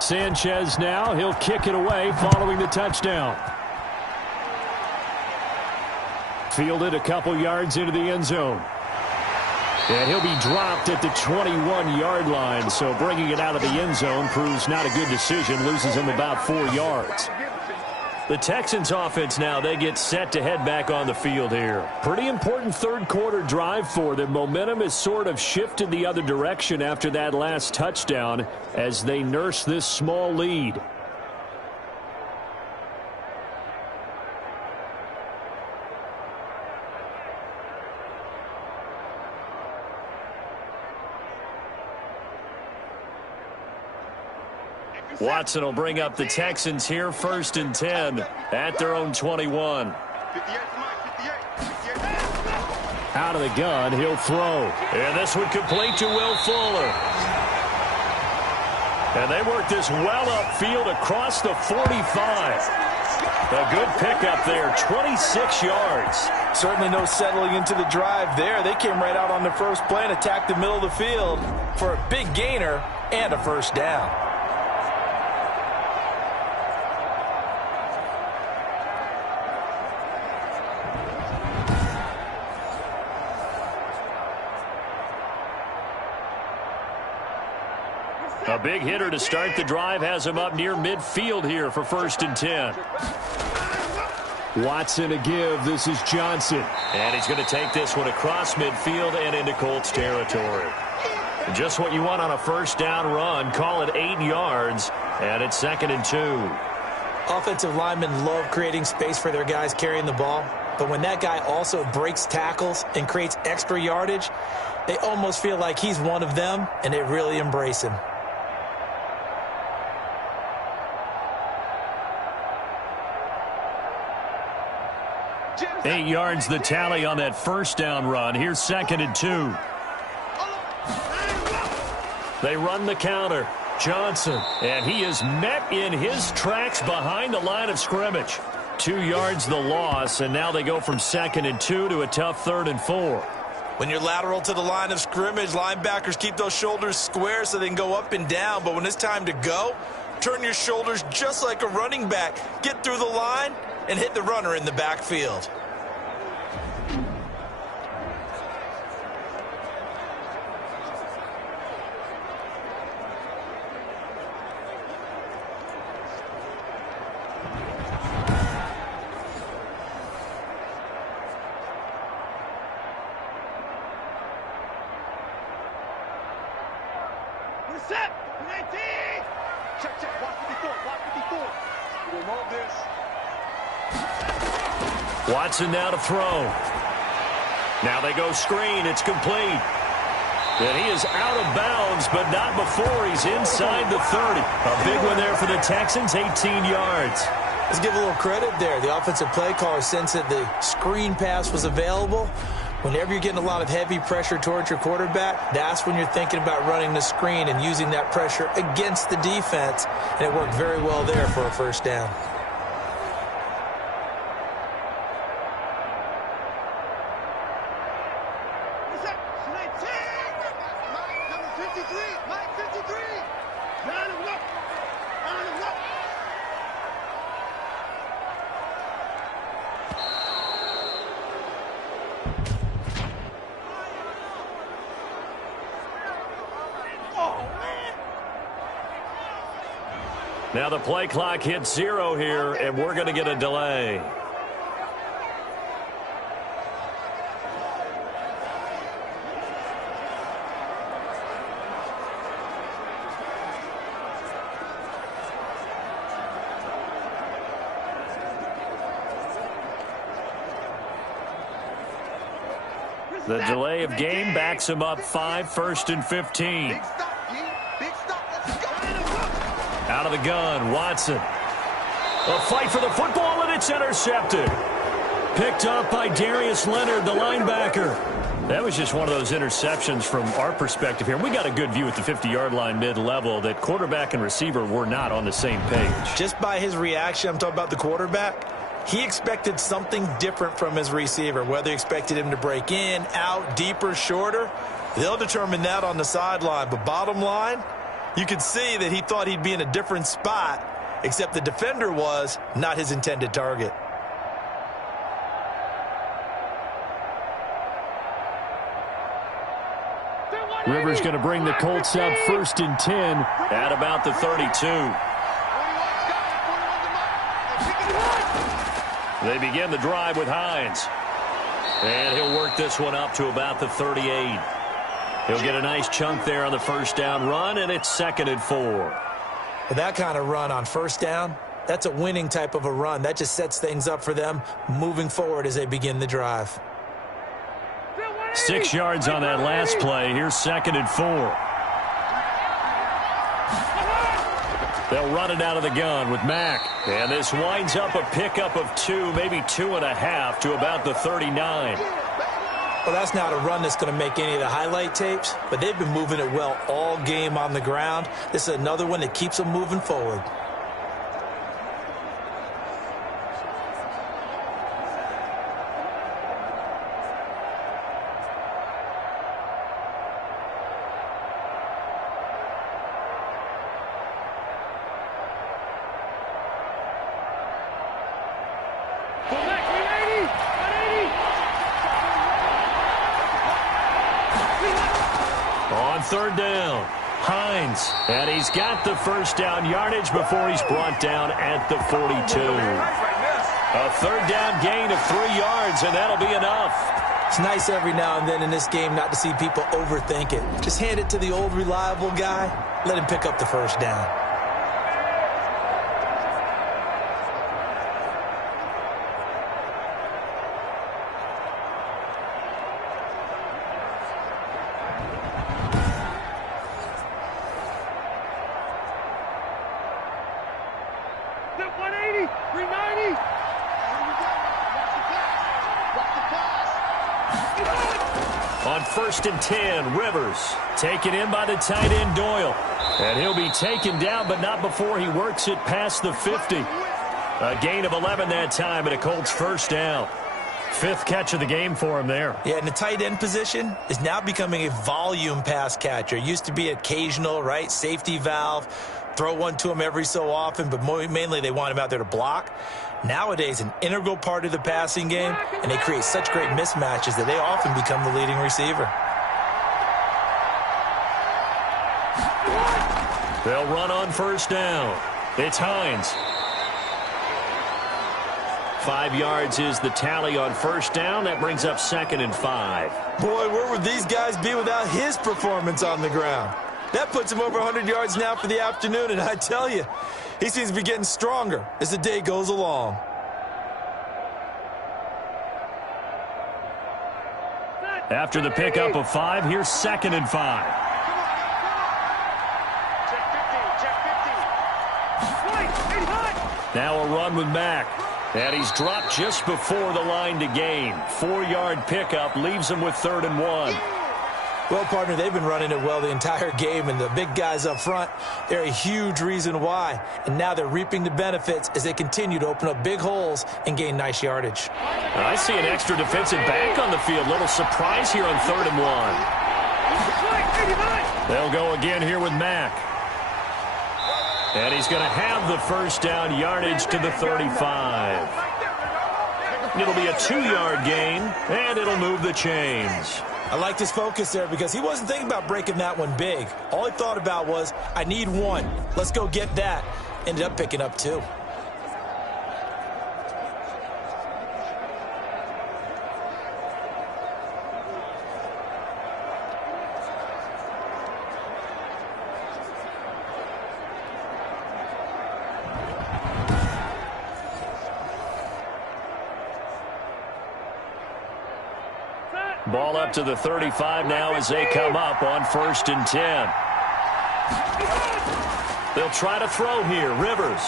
Sanchez now. He'll kick it away following the touchdown. Fielded a couple yards into the end zone. And he'll be dropped at the 21-yard line. So bringing it out of the end zone proves not a good decision. Loses him about 4 yards. The Texans offense now, they get set to head back on the field here. Pretty important third-quarter drive for them. Momentum has sort of shifted the other direction after that last touchdown as they nurse this small lead. Watson will bring up the Texans here 1st and 10 at their own 21. Out of the gun, he'll throw. And this one complete to Will Fuller. And they work this well upfield across the 45. A good pickup there, 26 yards. Certainly no settling into the drive there. They came right out on the first play and attacked the middle of the field for a big gainer and a first down. A big hitter to start the drive has him up near midfield here for 1st and 10. Watson to give. This is Johnson. And he's going to take this one across midfield and into Colts territory. Just what you want on a first down run. Call it 8 yards, and it's 2nd and 2. Offensive linemen love creating space for their guys carrying the ball, but when that guy also breaks tackles and creates extra yardage, they almost feel like he's one of them, and they really embrace him. 8 yards the tally on that first down run. Here's 2nd and 2. They run the counter. Johnson, and he is met in his tracks behind the line of scrimmage. 2 yards the loss, and now they go from 2nd and 2 to a tough 3rd and 4. When you're lateral to the line of scrimmage, linebackers keep those shoulders square so they can go up and down. But when it's time to go, turn your shoulders just like a running back. Get through the line and hit the runner in the backfield. Set. 19. Check, check. Block 54. Block 54. We remote this. Watson now to throw. Now they go screen. It's complete. And he is out of bounds, but not before he's inside the 30. A big one there for the Texans, 18 yards. Let's give a little credit there. The offensive play caller sensed that the screen pass was available. Whenever you're getting a lot of heavy pressure towards your quarterback, that's when you're thinking about running the screen and using that pressure against the defense. And it worked very well there for a first down. Set. 19. Mike, number 53. Mike, 53. Line him up. Line him up. Now the play clock hits 0 here, and we're going to get a delay. The delay of game backs him up 5, 1st and 15. Big stop, G. Big stop. Let's go. Out of the gun, Watson. A fight for the football, and it's intercepted. Picked up by Darius Leonard, the linebacker. That was just one of those interceptions from our perspective here. We got a good view at the 50-yard line mid-level that quarterback and receiver were not on the same page. Just by his reaction, I'm talking about the quarterback, he expected something different from his receiver. Whether he expected him to break in, out, deeper, shorter, they'll determine that on the sideline. But bottom line, you could see that he thought he'd be in a different spot, except the defender was not his intended target. Rivers going to bring the Colts up 1st and 10 at about the 32. They begin the drive with Hines. And he'll work this one up to about the 38. He'll get a nice chunk there on the first down run, and it's 2nd and 4. With that kind of run on first down, that's a winning type of a run. That just sets things up for them moving forward as they begin the drive. 6 yards on that last play. Here's 2nd and 4. They'll run it out of the gun with Mack. And this winds up a pickup of 2, maybe 2.5 to about the 39. Well, that's not a run that's going to make any of the highlight tapes, but they've been moving it well all game on the ground. This is another one that keeps them moving forward. On 3rd down, Hines. And he's got the first down yardage before he's brought down at the 42. A 3rd down gain of 3 yards, and that'll be enough. It's nice every now and then in this game not to see people overthink it. Just hand it to the old reliable guy. Let him pick up the first down. On 1st and 10, Rivers taken in by the tight end Doyle. And he'll be taken down, but not before he works it past the 50. A gain of 11 that time and a Colts first down. 5th catch of the game for him there. Yeah, and the tight end position is now becoming a volume pass catcher. It used to be occasional, right? Safety valve. Throw one to him every so often, but mainly they want him out there to block. Nowadays, an integral part of the passing game, and they create such great mismatches that they often become the leading receiver. They'll run on first down. It's Hines. 5 yards is the tally on first down. That brings up 2nd and 5. Boy, where would these guys be without his performance on the ground? That puts him over 100 yards now for the afternoon, and I tell you, he seems to be getting stronger as the day goes along. After the pickup of 5, here's 2nd and 5. Now a run with Mack. And he's dropped just before the line to gain. 4-yard pickup leaves him with 3rd and 1. Well, partner, they've been running it well the entire game, and the big guys up front, they're a huge reason why. And now they're reaping the benefits as they continue to open up big holes and gain nice yardage. I see an extra defensive back on the field. Little surprise here on 3rd and 1. They'll go again here with Mack. And he's going to have the first down yardage to the 35. It'll be a 2-yard gain, and it'll move the chains. I liked his focus there because he wasn't thinking about breaking that one big. All he thought about was, I need one. Let's go get that. Ended up picking up 2. Ball up to the 35 now as they come up on 1st and 10. They'll try to throw here. Rivers.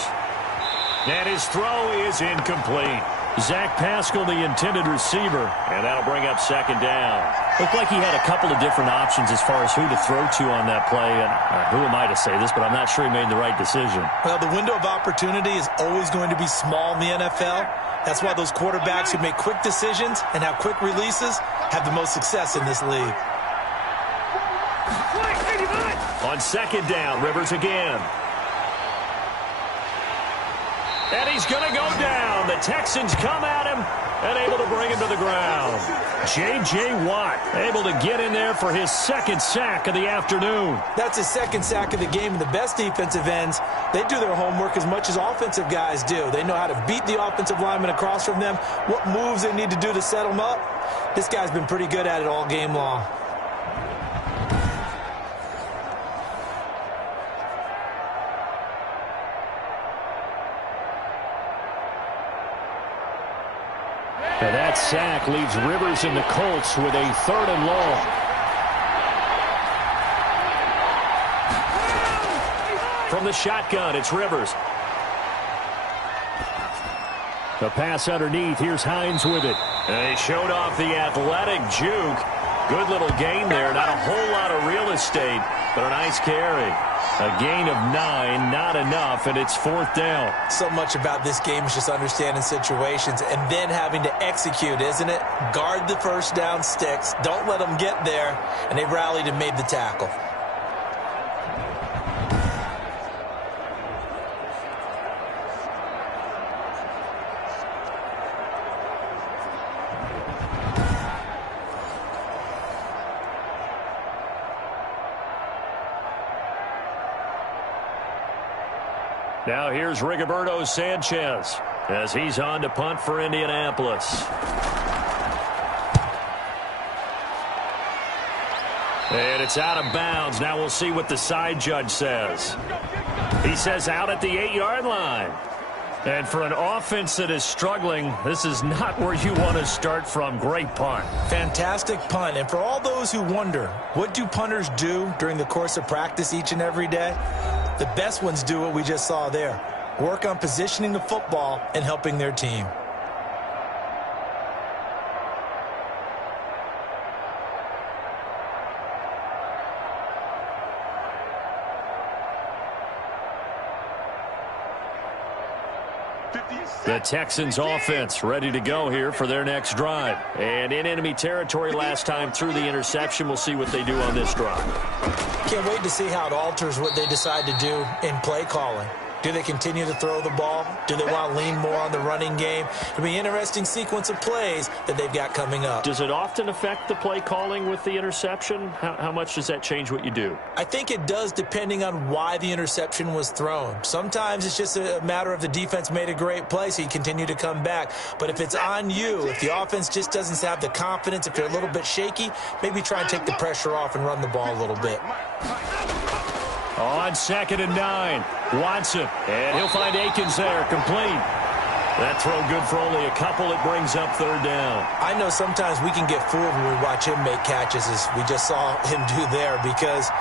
And his throw is incomplete. Zach Pascal, the intended receiver, and that'll bring up 2nd down. Looked like he had a couple of different options as far as who to throw to on that play. And who am I to say this, but I'm not sure he made the right decision. Well, the window of opportunity is always going to be small in the NFL. That's why those quarterbacks who make quick decisions and have quick releases have the most success in this league. On 2nd down, Rivers again. And he's going to go down. The Texans come at him and able to bring him to the ground. J.J. Watt able to get in there for his 2nd sack of the afternoon. That's his 2nd sack of the game, and the best defensive ends, they do their homework as much as offensive guys do. They know how to beat the offensive lineman across from them, what moves they need to do to set them up. This guy's been pretty good at it all game long. And that sack leaves Rivers and the Colts with a 3rd and long. From the shotgun, it's Rivers. The pass underneath. Here's Hines with it. And he showed off the athletic juke. Good little gain there. Not a whole lot of real estate, but a nice carry. A gain of 9, not enough, and it's 4th down. So much about this game is just understanding situations and then having to execute, isn't it? Guard the first down sticks. Don't let them get there. And they rallied and made the tackle. Now here's Rigoberto Sanchez as he's on to punt for Indianapolis. And it's out of bounds. Now we'll see what the side judge says. He says out at the 8-yard line. And for an offense that is struggling, this is not where you want to start from. Great punt. Fantastic punt. And for all those who wonder, what do punters do during the course of practice each and every day? The best ones do what we just saw there. Work on positioning the football and helping their team. The Texans offense ready to go here for their next drive. And in enemy territory last time through the interception. We'll see what they do on this drive. Can't wait to see how it alters what they decide to do in play calling. Do they continue to throw the ball? Do they want to lean more on the running game? It'll be an interesting sequence of plays that they've got coming up. Does it often affect the play calling with the interception? How much does that change what you do? I think it does depending on why the interception was thrown. Sometimes it's just a matter of the defense made a great play, so you continue to come back. But if it's on you, if the offense just doesn't have the confidence, if they're a little bit shaky, maybe try and take the pressure off and run the ball a little bit. On 2nd and 9, Watson, and he'll find Akins there, complete. That throw good for only a couple. It brings up 3rd down. I know sometimes we can get fooled when we watch him make catches, as we just saw him do there, because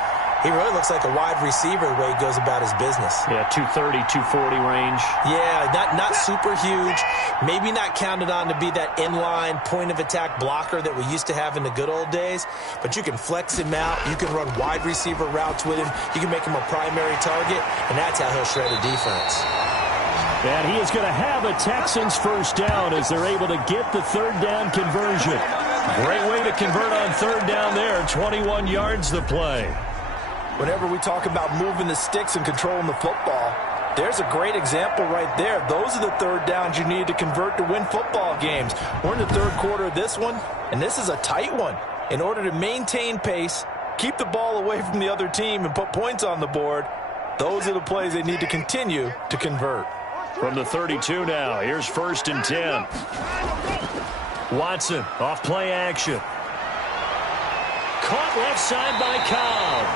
he really looks like a wide receiver the way he goes about his business. Yeah, 230, 240 range. Yeah, not super huge. Maybe not counted on to be that inline point-of-attack blocker that we used to have in the good old days. But you can flex him out. You can run wide receiver routes with him. You can make him a primary target, and that's how he'll shred a defense. And he is going to have a Texans first down as they're able to get the 3rd down conversion. Great way to convert on 3rd down there. 21 yards the play. Whenever we talk about moving the sticks and controlling the football, there's a great example right there. Those are the 3rd downs you need to convert to win football games. We're in the 3rd quarter of this one, and this is a tight one. In order to maintain pace, keep the ball away from the other team, and put points on the board, those are the plays they need to continue to convert. From the 32 now, here's 1st and 10. Watson off play action. Caught left side by Cobb.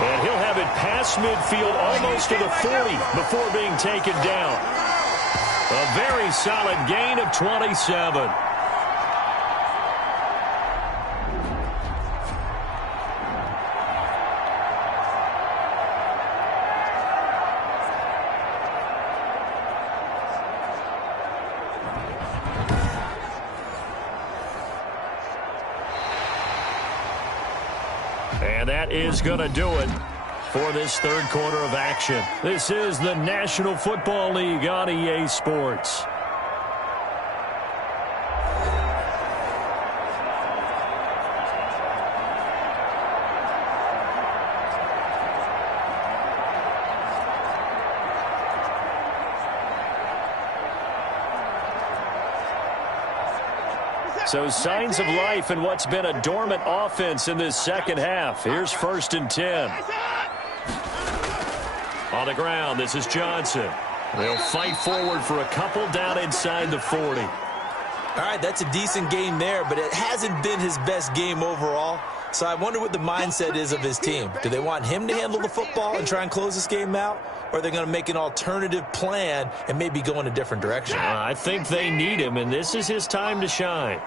And he'll have it past midfield almost to the 40 before being taken down. A very solid gain of 27. And that is going to do it for this 3rd quarter of action. This is the National Football League on EA Sports. So signs of life in what's been a dormant offense in this 2nd half. Here's 1st and 10. On the ground, this is Johnson. They'll fight forward for a couple down inside the 40. All right, that's a decent game there, but it hasn't been his best game overall. So I wonder what the mindset is of his team. Do they want him to handle the football and try and close this game out? Or are they going to make an alternative plan and maybe go in a different direction? I think they need him, and this is his time to shine.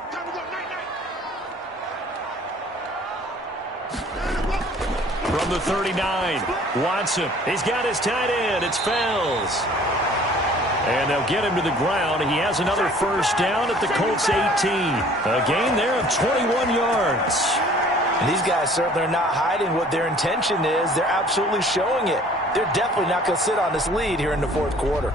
From the 39, Watson. He's got his tight end. It's Fells. And they'll get him to the ground. He has another first down at the Colts 18. A gain there of 21 yards. And these guys certainly are not hiding what their intention is. They're absolutely showing it. They're definitely not going to sit on this lead here in the 4th quarter.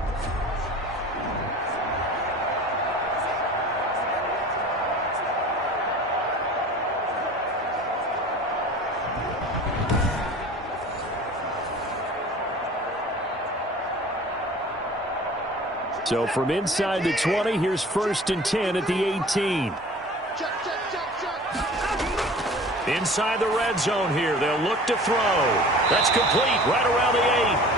So from inside the 20, here's 1st and 10 at the 18. Inside the red zone here. They'll look to throw. That's complete right around the 8.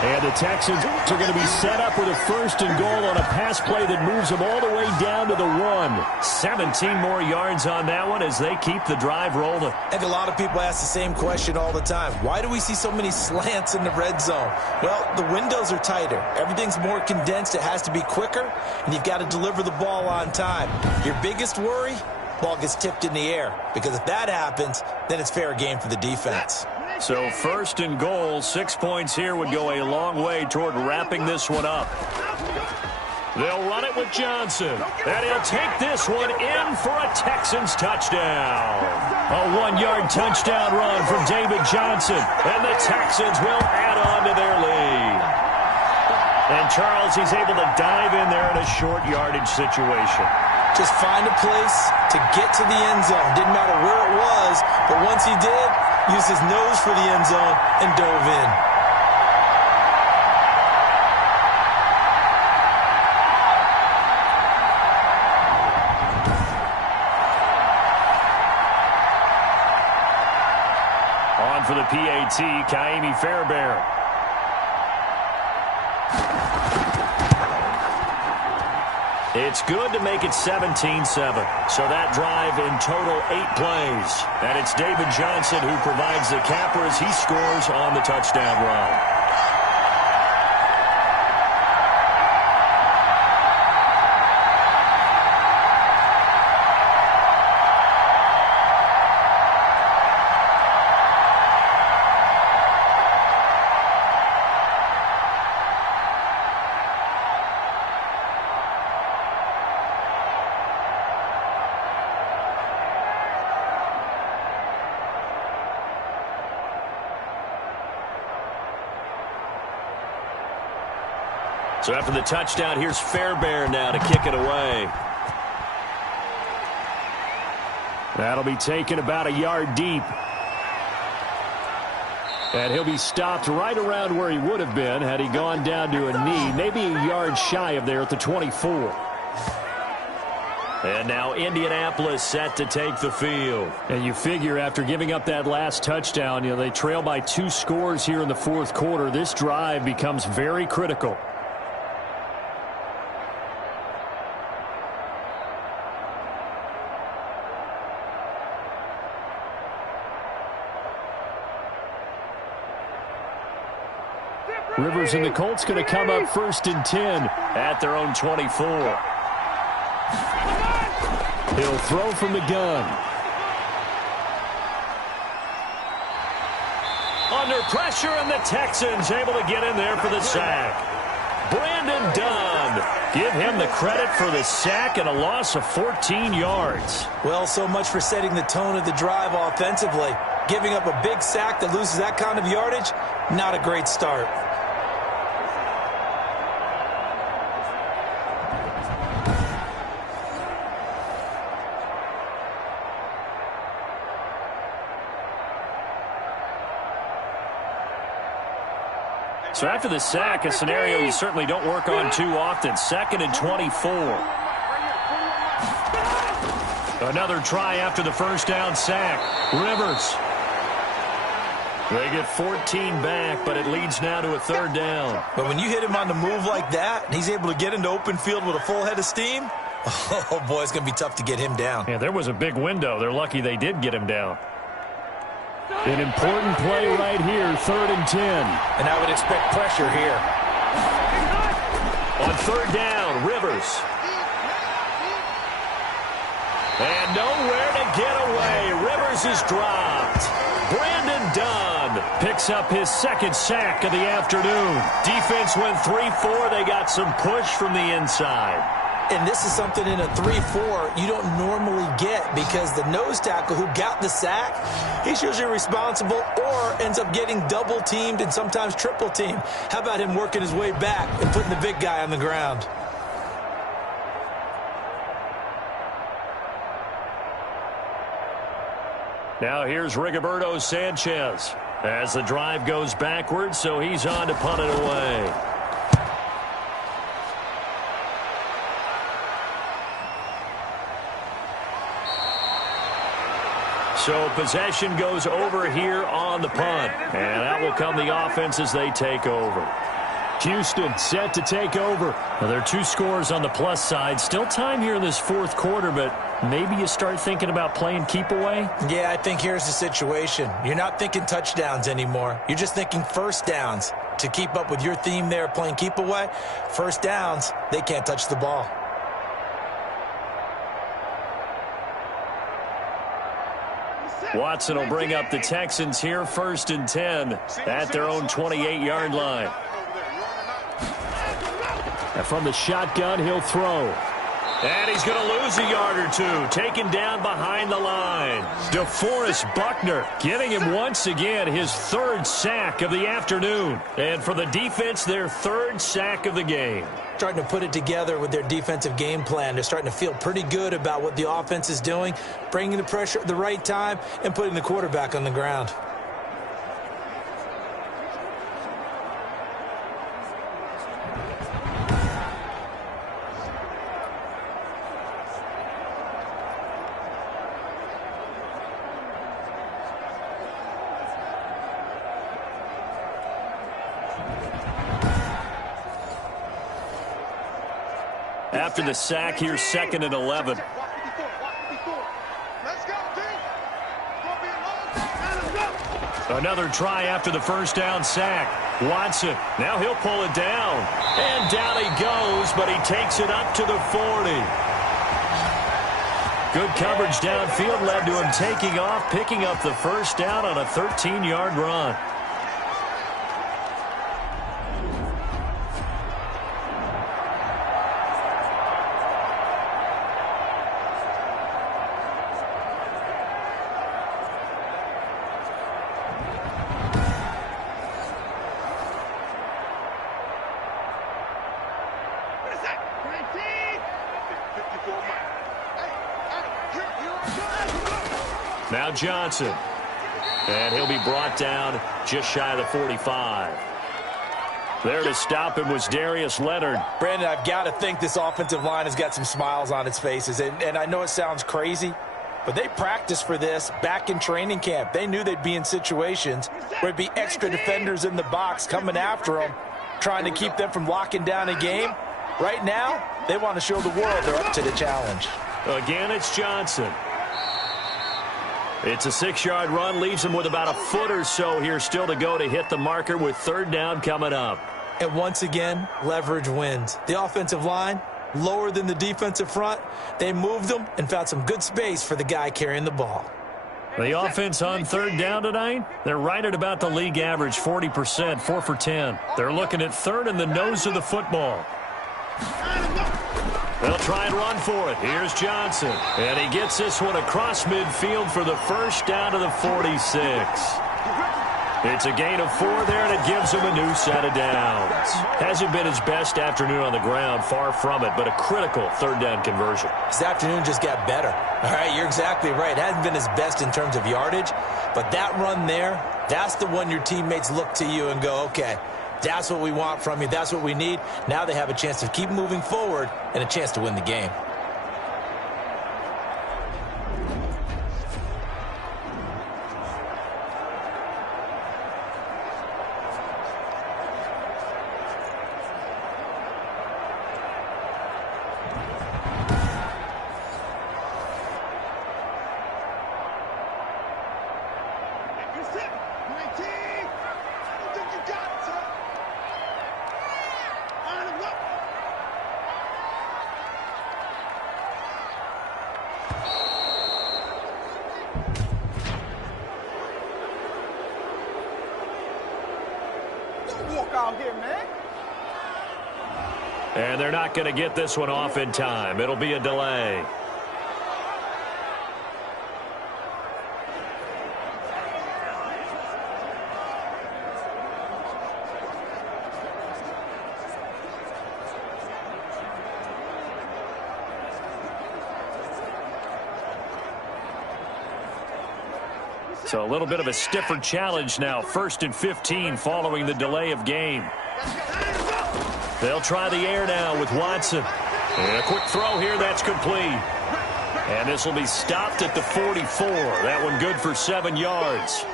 And the Texans are going to be set up with a 1st and goal on a pass play that moves them all the way down to the 1. 17 more yards on that one as they keep the drive rolling. I think a lot of people ask the same question all the time. Why do we see so many slants in the red zone? Well, the windows are tighter. Everything's more condensed. It has to be quicker, and you've got to deliver the ball on time. Your biggest worry? Ball gets tipped in the air, because if that happens, then it's fair game for the defense. So 1st and goal, 6 points here would go a long way toward wrapping this one up. They'll run it with Johnson, and he'll take this one in for a Texans touchdown. A 1-yard touchdown run from David Johnson, and the Texans will add on to their lead. And Charles, he's able to dive in there in a short yardage situation. Just find a place to get to the end zone. Didn't matter where it was, but once he did, used his nose for the end zone and dove in. On for the PAT, Kaimi Fairbairn. It's good to make it 17-7. So that drive in total 8 plays. And it's David Johnson who provides the capper as he scores on the touchdown run. So after the touchdown, here's Fairbairn now to kick it away. That'll be taken about a yard deep. And he'll be stopped right around where he would have been had he gone down to a knee, maybe a yard shy of there at the 24. And now Indianapolis set to take the field. And you figure after giving up that last touchdown, they trail by 2 scores here in the fourth quarter. This drive becomes very critical. Rivers and the Colts going to come up 1st and 10 at their own 24. He'll throw from the gun. Under pressure, and the Texans able to get in there for the sack. Brandon Dunn. Give him the credit for the sack and a loss of 14 yards. Well, so much for setting the tone of the drive offensively. Giving up a big sack that loses that kind of yardage, not a great start. So after the sack, a scenario you certainly don't work on too often. 2nd and 24. Another try after the first down sack. Rivers. They get 14 back, but it leads now to a 3rd down. But when you hit him on the move like that, and he's able to get into open field with a full head of steam, oh boy, it's going to be tough to get him down. Yeah, there was a big window. They're lucky they did get him down. An important play right here, 3rd and 10. And I would expect pressure here. On 3rd down, Rivers. And nowhere to get away. Rivers is dropped. Brandon Dunn picks up his 2nd sack of the afternoon. Defense went 3-4. They got some push from the inside. And this is something in a 3-4 you don't normally get because the nose tackle who got the sack, he's usually responsible or ends up getting double teamed and sometimes triple teamed. How about him working his way back and putting the big guy on the ground? Now here's Rigoberto Sanchez as the drive goes backwards, so he's on to punt it away. So possession goes over here on the punt. And out will come the offense as they take over. Houston set to take over. Now, there are 2 scores on the plus side. Still time here in this fourth quarter, but maybe you start thinking about playing keep away? Yeah, I think here's the situation. You're not thinking touchdowns anymore. You're just thinking first downs. To keep up with your theme there, playing keep away, first downs, they can't touch the ball. Watson will bring up the Texans here, 1st and 10 at their own 28-yard line. And from the shotgun, he'll throw. And he's going to lose a yard or two, taken down behind the line. DeForest Buckner getting him once again his third sack of the afternoon. And for the defense, their third sack of the game. Starting to put it together with their defensive game plan. They're starting to feel pretty good about what the offense is doing, bringing the pressure at the right time, and putting the quarterback on the ground. After the sack, here's 2nd and 11. Another try after the first down sack. Watson, now he'll pull it down. And down he goes, but he takes it up to the 40. Good coverage downfield led to him taking off, picking up the first down on a 13-yard run. Now Johnson. And he'll be brought down just shy of the 45. There to stop him was Darius Leonard. Brandon, I've got to think this offensive line has got some smiles on its faces. And I know it sounds crazy, but they practiced for this back in training camp. They knew they'd be in situations where there'd be extra defenders in the box coming after them, trying to keep them from locking down a game. Right now, they want to show the world they're up to the challenge. Again, it's Johnson. It's a 6-yard run, leaves him with about a foot or so here still to go to hit the marker with 3rd down coming up. And once again, leverage wins. The offensive line, lower than the defensive front. They moved them and found some good space for the guy carrying the ball. The offense on 3rd down tonight, they're right at about the league average, 40%, 4 for 10. They're looking at 3rd in the nose of the football. They'll try and run for it. Here's Johnson. And he gets this one across midfield for the first down to the 46. It's a gain of 4 there, and it gives him a new set of downs. Hasn't been his best afternoon on the ground, far from it, but a critical 3rd down conversion. This afternoon just got better. All right, you're exactly right. It hasn't been his best in terms of yardage, but that run there, that's the one your teammates look to you and go, okay, that's what we want from you. That's what we need. Now they have a chance to keep moving forward and a chance to win the game. And they're not going to get this one off in time. It'll be a delay. So a little bit of a stiffer challenge now. 1st and 15 following the delay of game. They'll try the air now with Watson. And a quick throw here, that's complete. And this will be stopped at the 44. That one good for 7 yards.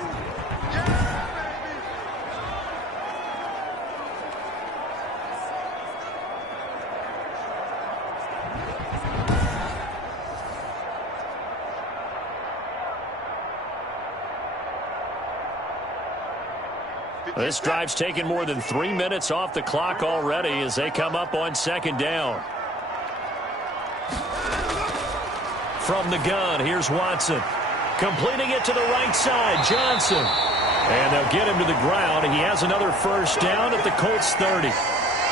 This drive's taken more than 3 minutes off the clock already as they come up on 2nd down. From the gun, here's Watson. Completing it to the right side, Johnson. And they'll get him to the ground. He has another first down at the Colts 30.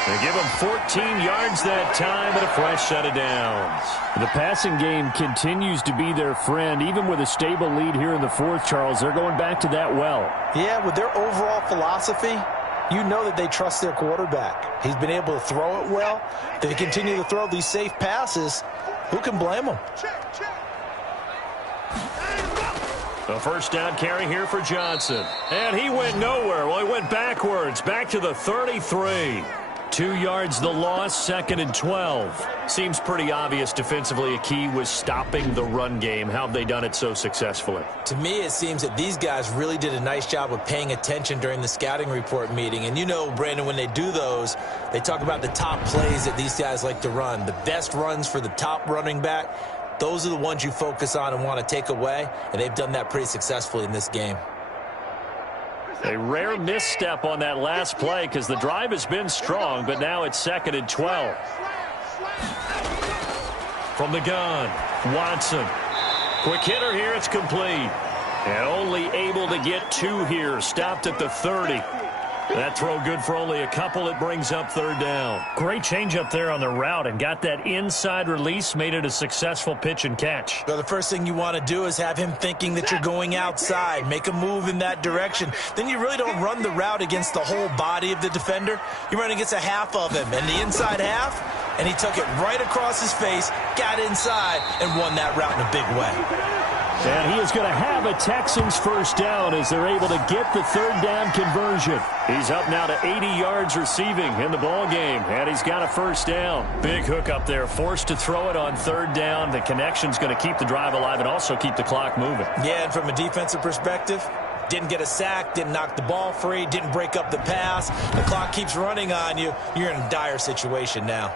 They give him 14 yards that time and a fresh set of downs. The passing game continues to be their friend. Even with a stable lead here in the fourth, Charles, they're going back to that well. Yeah, with their overall philosophy, you know that they trust their quarterback. He's been able to throw it well. They continue to throw these safe passes. Who can blame them? A first down carry here for Johnson. And he went nowhere. Well, he went backwards, back to the 33. 2 yards the loss, 2nd and 12. Seems pretty obvious defensively a key was stopping the run game. How have they done it so successfully? To me, it seems that these guys really did a nice job of paying attention during the scouting report meeting. And you know, Brandon, when they do those, they talk about the top plays that these guys like to run. The best runs for the top running back, those are the ones you focus on and want to take away. And they've done that pretty successfully in this game. A rare misstep on that last play because the drive has been strong, but now it's 2nd and 12. From the gun, Watson. Quick hitter here, it's complete. And only able to get 2 here, stopped at the 30. That throw good for only a couple. It brings up 3rd down. Great change up there on the route and got that inside release, made it a successful pitch and catch. So the first thing you want to do is have him thinking that you're going outside, make a move in that direction. Then you really don't run the route against the whole body of the defender. You run against a half of him, and the inside half, and he took it right across his face, got inside, and won that route in a big way. And he is going to have a Texans first down as they're able to get the 3rd down conversion. He's up now to 80 yards receiving in the ball game, and he's got a first down. Big hook up there, forced to throw it on 3rd down. The connection's going to keep the drive alive and also keep the clock moving. Yeah, and from a defensive perspective, didn't get a sack, didn't knock the ball free, didn't break up the pass. The clock keeps running on you. You're in a dire situation now.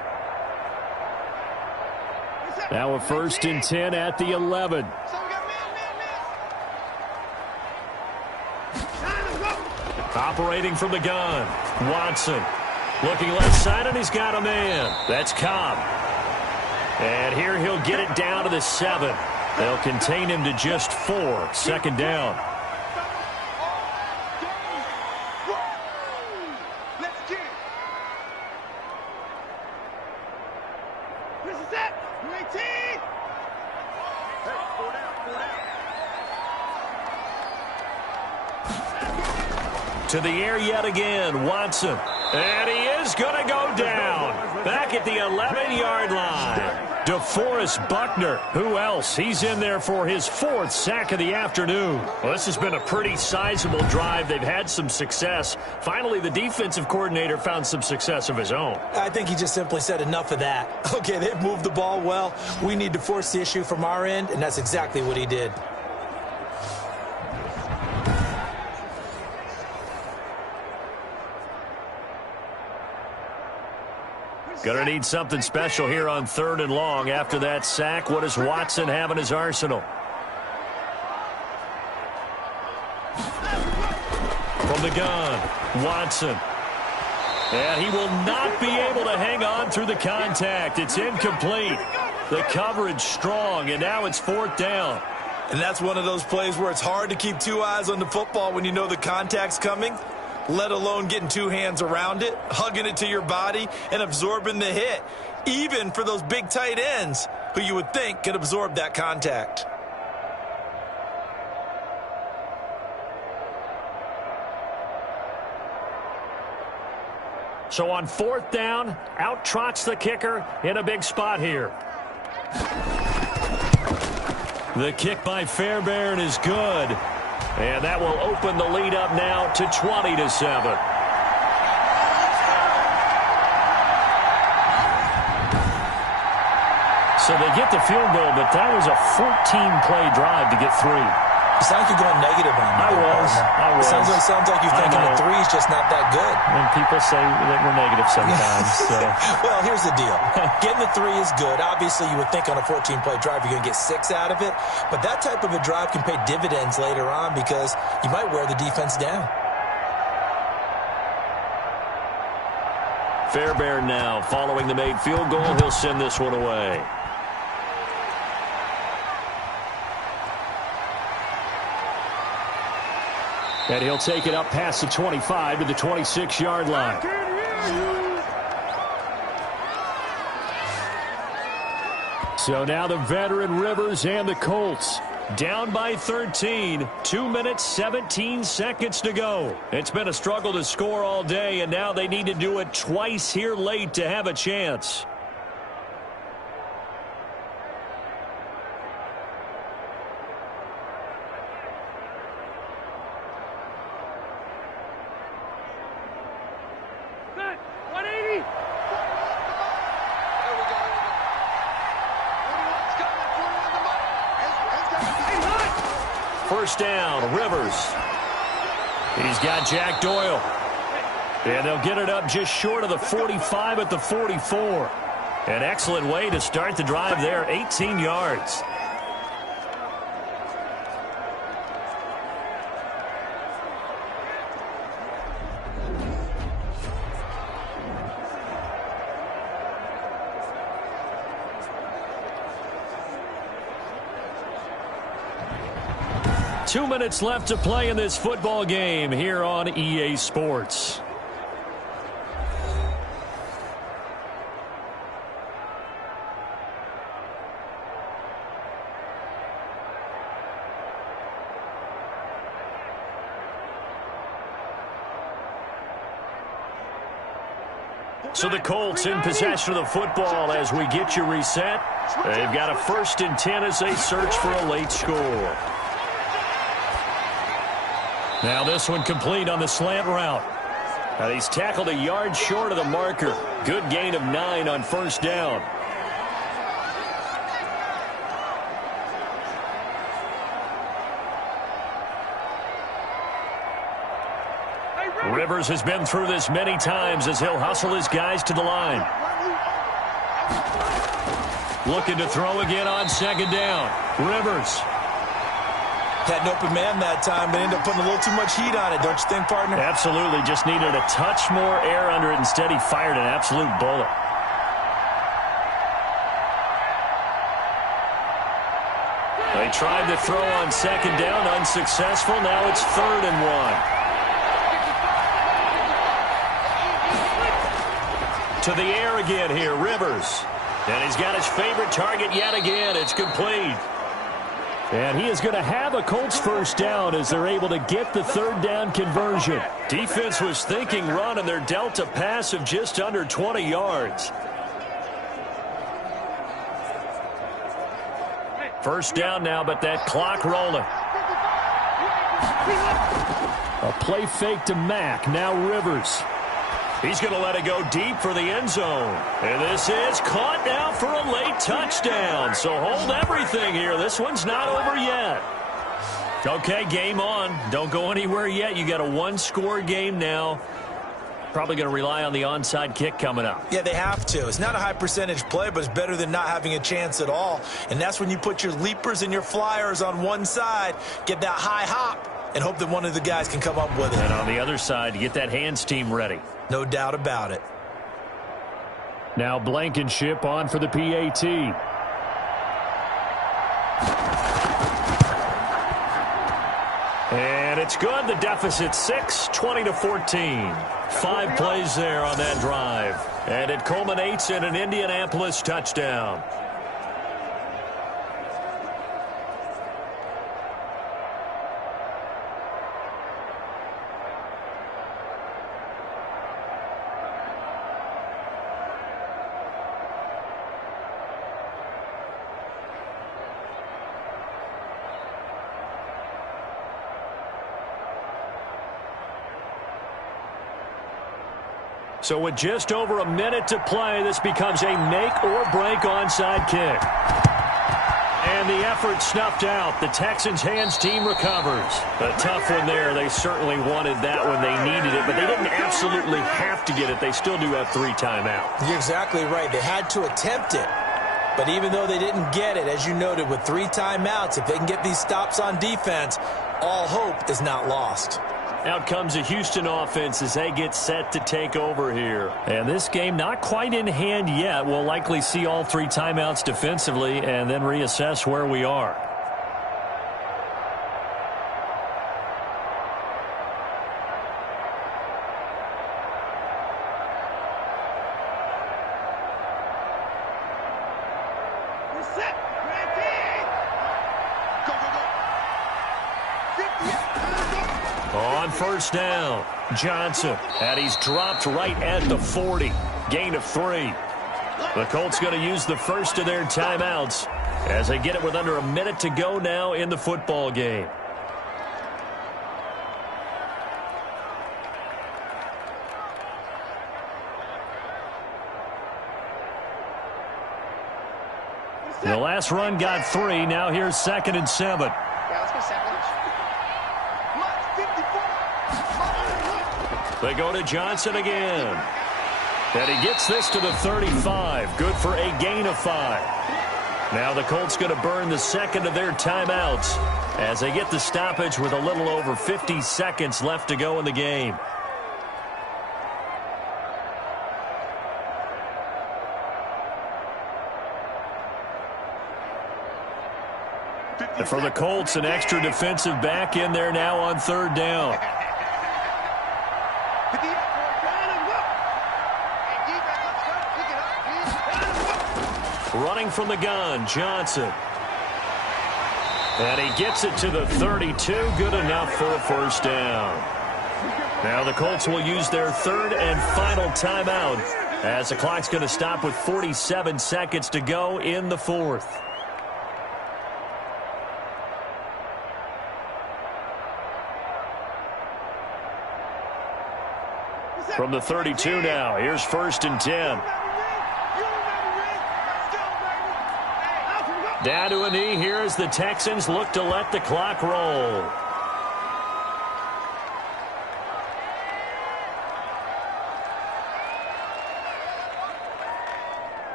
Now a 1st and 10 at the 11. Operating from the gun, Watson. Looking left side, and he's got a man. That's Cobb. And here he'll get it down to the 7. They'll contain him to just 4. 2nd down. To the air yet again, Watson. And he is going to go down. Back at the 11-yard line. DeForest Buckner. Who else? He's in there for his 4th sack of the afternoon. Well, this has been a pretty sizable drive. They've had some success. Finally, the defensive coordinator found some success of his own. I think he just simply said enough of that. Okay, they've moved the ball well. We need to force the issue from our end, and that's exactly what he did. Going to need something special here on 3rd and long. After that sack, what does Watson have in his arsenal? From the gun, Watson. And he will not be able to hang on through the contact. It's incomplete. The coverage strong, and now it's 4th down. And that's one of those plays where it's hard to keep 2 eyes on the football when you know the contact's coming, let alone getting 2 hands around it, hugging it to your body, and absorbing the hit, even for those big tight ends who you would think could absorb that contact. So on 4th down, out trots the kicker in a big spot here. The kick by Fairbairn is good. And that will open the lead up now to 20-7. So they get the field goal, but that was a 14-play drive to get 3. You sound like you're going negative on me. I was. It sounds like you're thinking the 3 is just not that good. And people say that we're negative sometimes. So. Well, here's the deal. Getting the 3 is good. Obviously, you would think on a 14-play drive you're going to get 6 out of it. But that type of a drive can pay dividends later on because you might wear the defense down. Fairbairn now following the made field goal. He'll send this one away. And he'll take it up past the 25 to the 26-yard line. So now the veteran Rivers and the Colts down by 13. 2 minutes, 17 seconds to go. It's been a struggle to score all day, and now they need to do it twice here late to have a chance. First down, Rivers. He's got Jack Doyle. And they'll get it up just short of the 45 at the 44. An excellent way to start the drive there, 18 yards. Two minutes left to play in this football game here on EA Sports. So the Colts in possession of the football as we get you reset. They've got a 1st and 10 as they search for a late score. Now this one complete on the slant route. Now he's tackled a yard short of the marker. Good gain of 9 on first down. Rivers has been through this many times as he'll hustle his guys to the line. Looking to throw again on second down. Rivers. Had an open man that time, but ended up putting a little too much heat on it, don't you think, partner? Absolutely. Just needed a touch more air under it. Instead, he fired an absolute bullet. They tried to throw on second down, unsuccessful. Now it's 3rd and 1. To the air again here, Rivers. And he's got his favorite target yet again. It's complete. And he is going to have a Colts first down as they're able to get the 3rd down conversion. Defense was thinking run, and they're dealt a pass of just under 20 yards. First down now, but that clock rolling. A play fake to Mack. Now Rivers. He's going to let it go deep for the end zone. And this is caught now for a late touchdown. So hold everything here. This one's not over yet. Okay, game on. Don't go anywhere yet. You got a 1-score game now. Probably going to rely on the onside kick coming up. Yeah, they have to. It's not a high percentage play, but it's better than not having a chance at all. And that's when you put your leapers and your flyers on one side, get that high hop, and hope that one of the guys can come up with it. And on the other side, get that hands team ready. No doubt about it. Now Blankenship on for the PAT. And it's good. The deficit 6, 20-14. 5 plays there on that drive. And it culminates in an Indianapolis touchdown. So with just over a minute to play, this becomes a make-or-break onside kick. And the effort snuffed out. The Texans' hands team recovers. A tough one there. They certainly wanted that when they needed it, but they didn't absolutely have to get it. They still do have 3 timeouts. You're exactly right. They had to attempt it. But even though they didn't get it, as you noted, with 3 timeouts, if they can get these stops on defense, all hope is not lost. Out comes the Houston offense as they get set to take over here. And this game not quite in hand yet. We'll likely see all 3 timeouts defensively and then reassess where we are. Reset! On first down, Johnson, and he's dropped right at the 40. Gain of 3. The Colts going to use the first of their timeouts as they get it with under a minute to go now in the football game. The last run got 3. Now here's 2nd and 7. Yeah, let's go 7. They go to Johnson again. And he gets this to the 35. Good for a gain of 5. Now the Colts going to burn the second of their timeouts as they get the stoppage with a little over 50 seconds left to go in the game. And for the Colts, an extra defensive back in there now on 3rd down. Running from the gun, Johnson. And he gets it to the 32. Good enough for a first down. Now the Colts will use their 3rd and final timeout as the clock's going to stop with 47 seconds to go in the 4th. From the 32 now, here's 1st and 10. Down to a knee here as the Texans look to let the clock roll.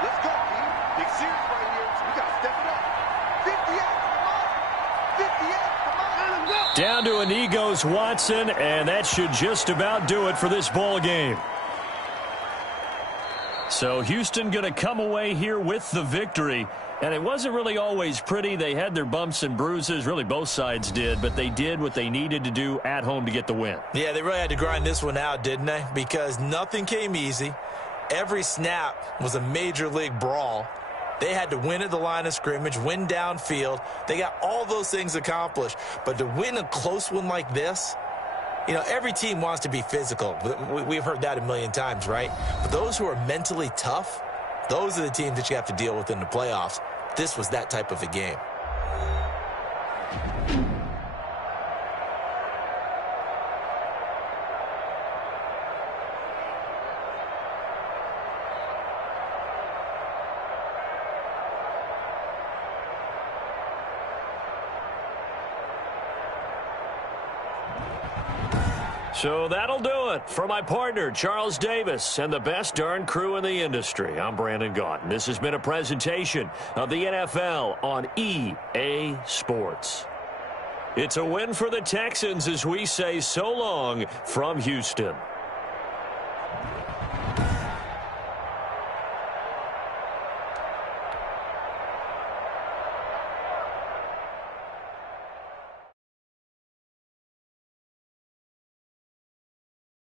Let's go, team. Big series right here. We got to step it up. 58, come on. 58, come on. Down to a knee goes Watson, and that should just about do it for this ball game. So Houston going to come away here with the victory. And it wasn't really always pretty. They had their bumps and bruises. Really, both sides did. But they did what they needed to do at home to get the win. Yeah, they really had to grind this one out, didn't they? Because nothing came easy. Every snap was a major league brawl. They had to win at the line of scrimmage, win downfield. They got all those things accomplished. But to win a close one like this, you know, every team wants to be physical. We've heard that a million times, right? But those who are mentally tough, those are the teams that you have to deal with in the playoffs. This was that type of a game. So that'll do it for my partner, Charles Davis, and the best darn crew in the industry. I'm Brandon Gaunt, and this has been a presentation of the NFL on EA Sports. It's a win for the Texans as we say so long from Houston.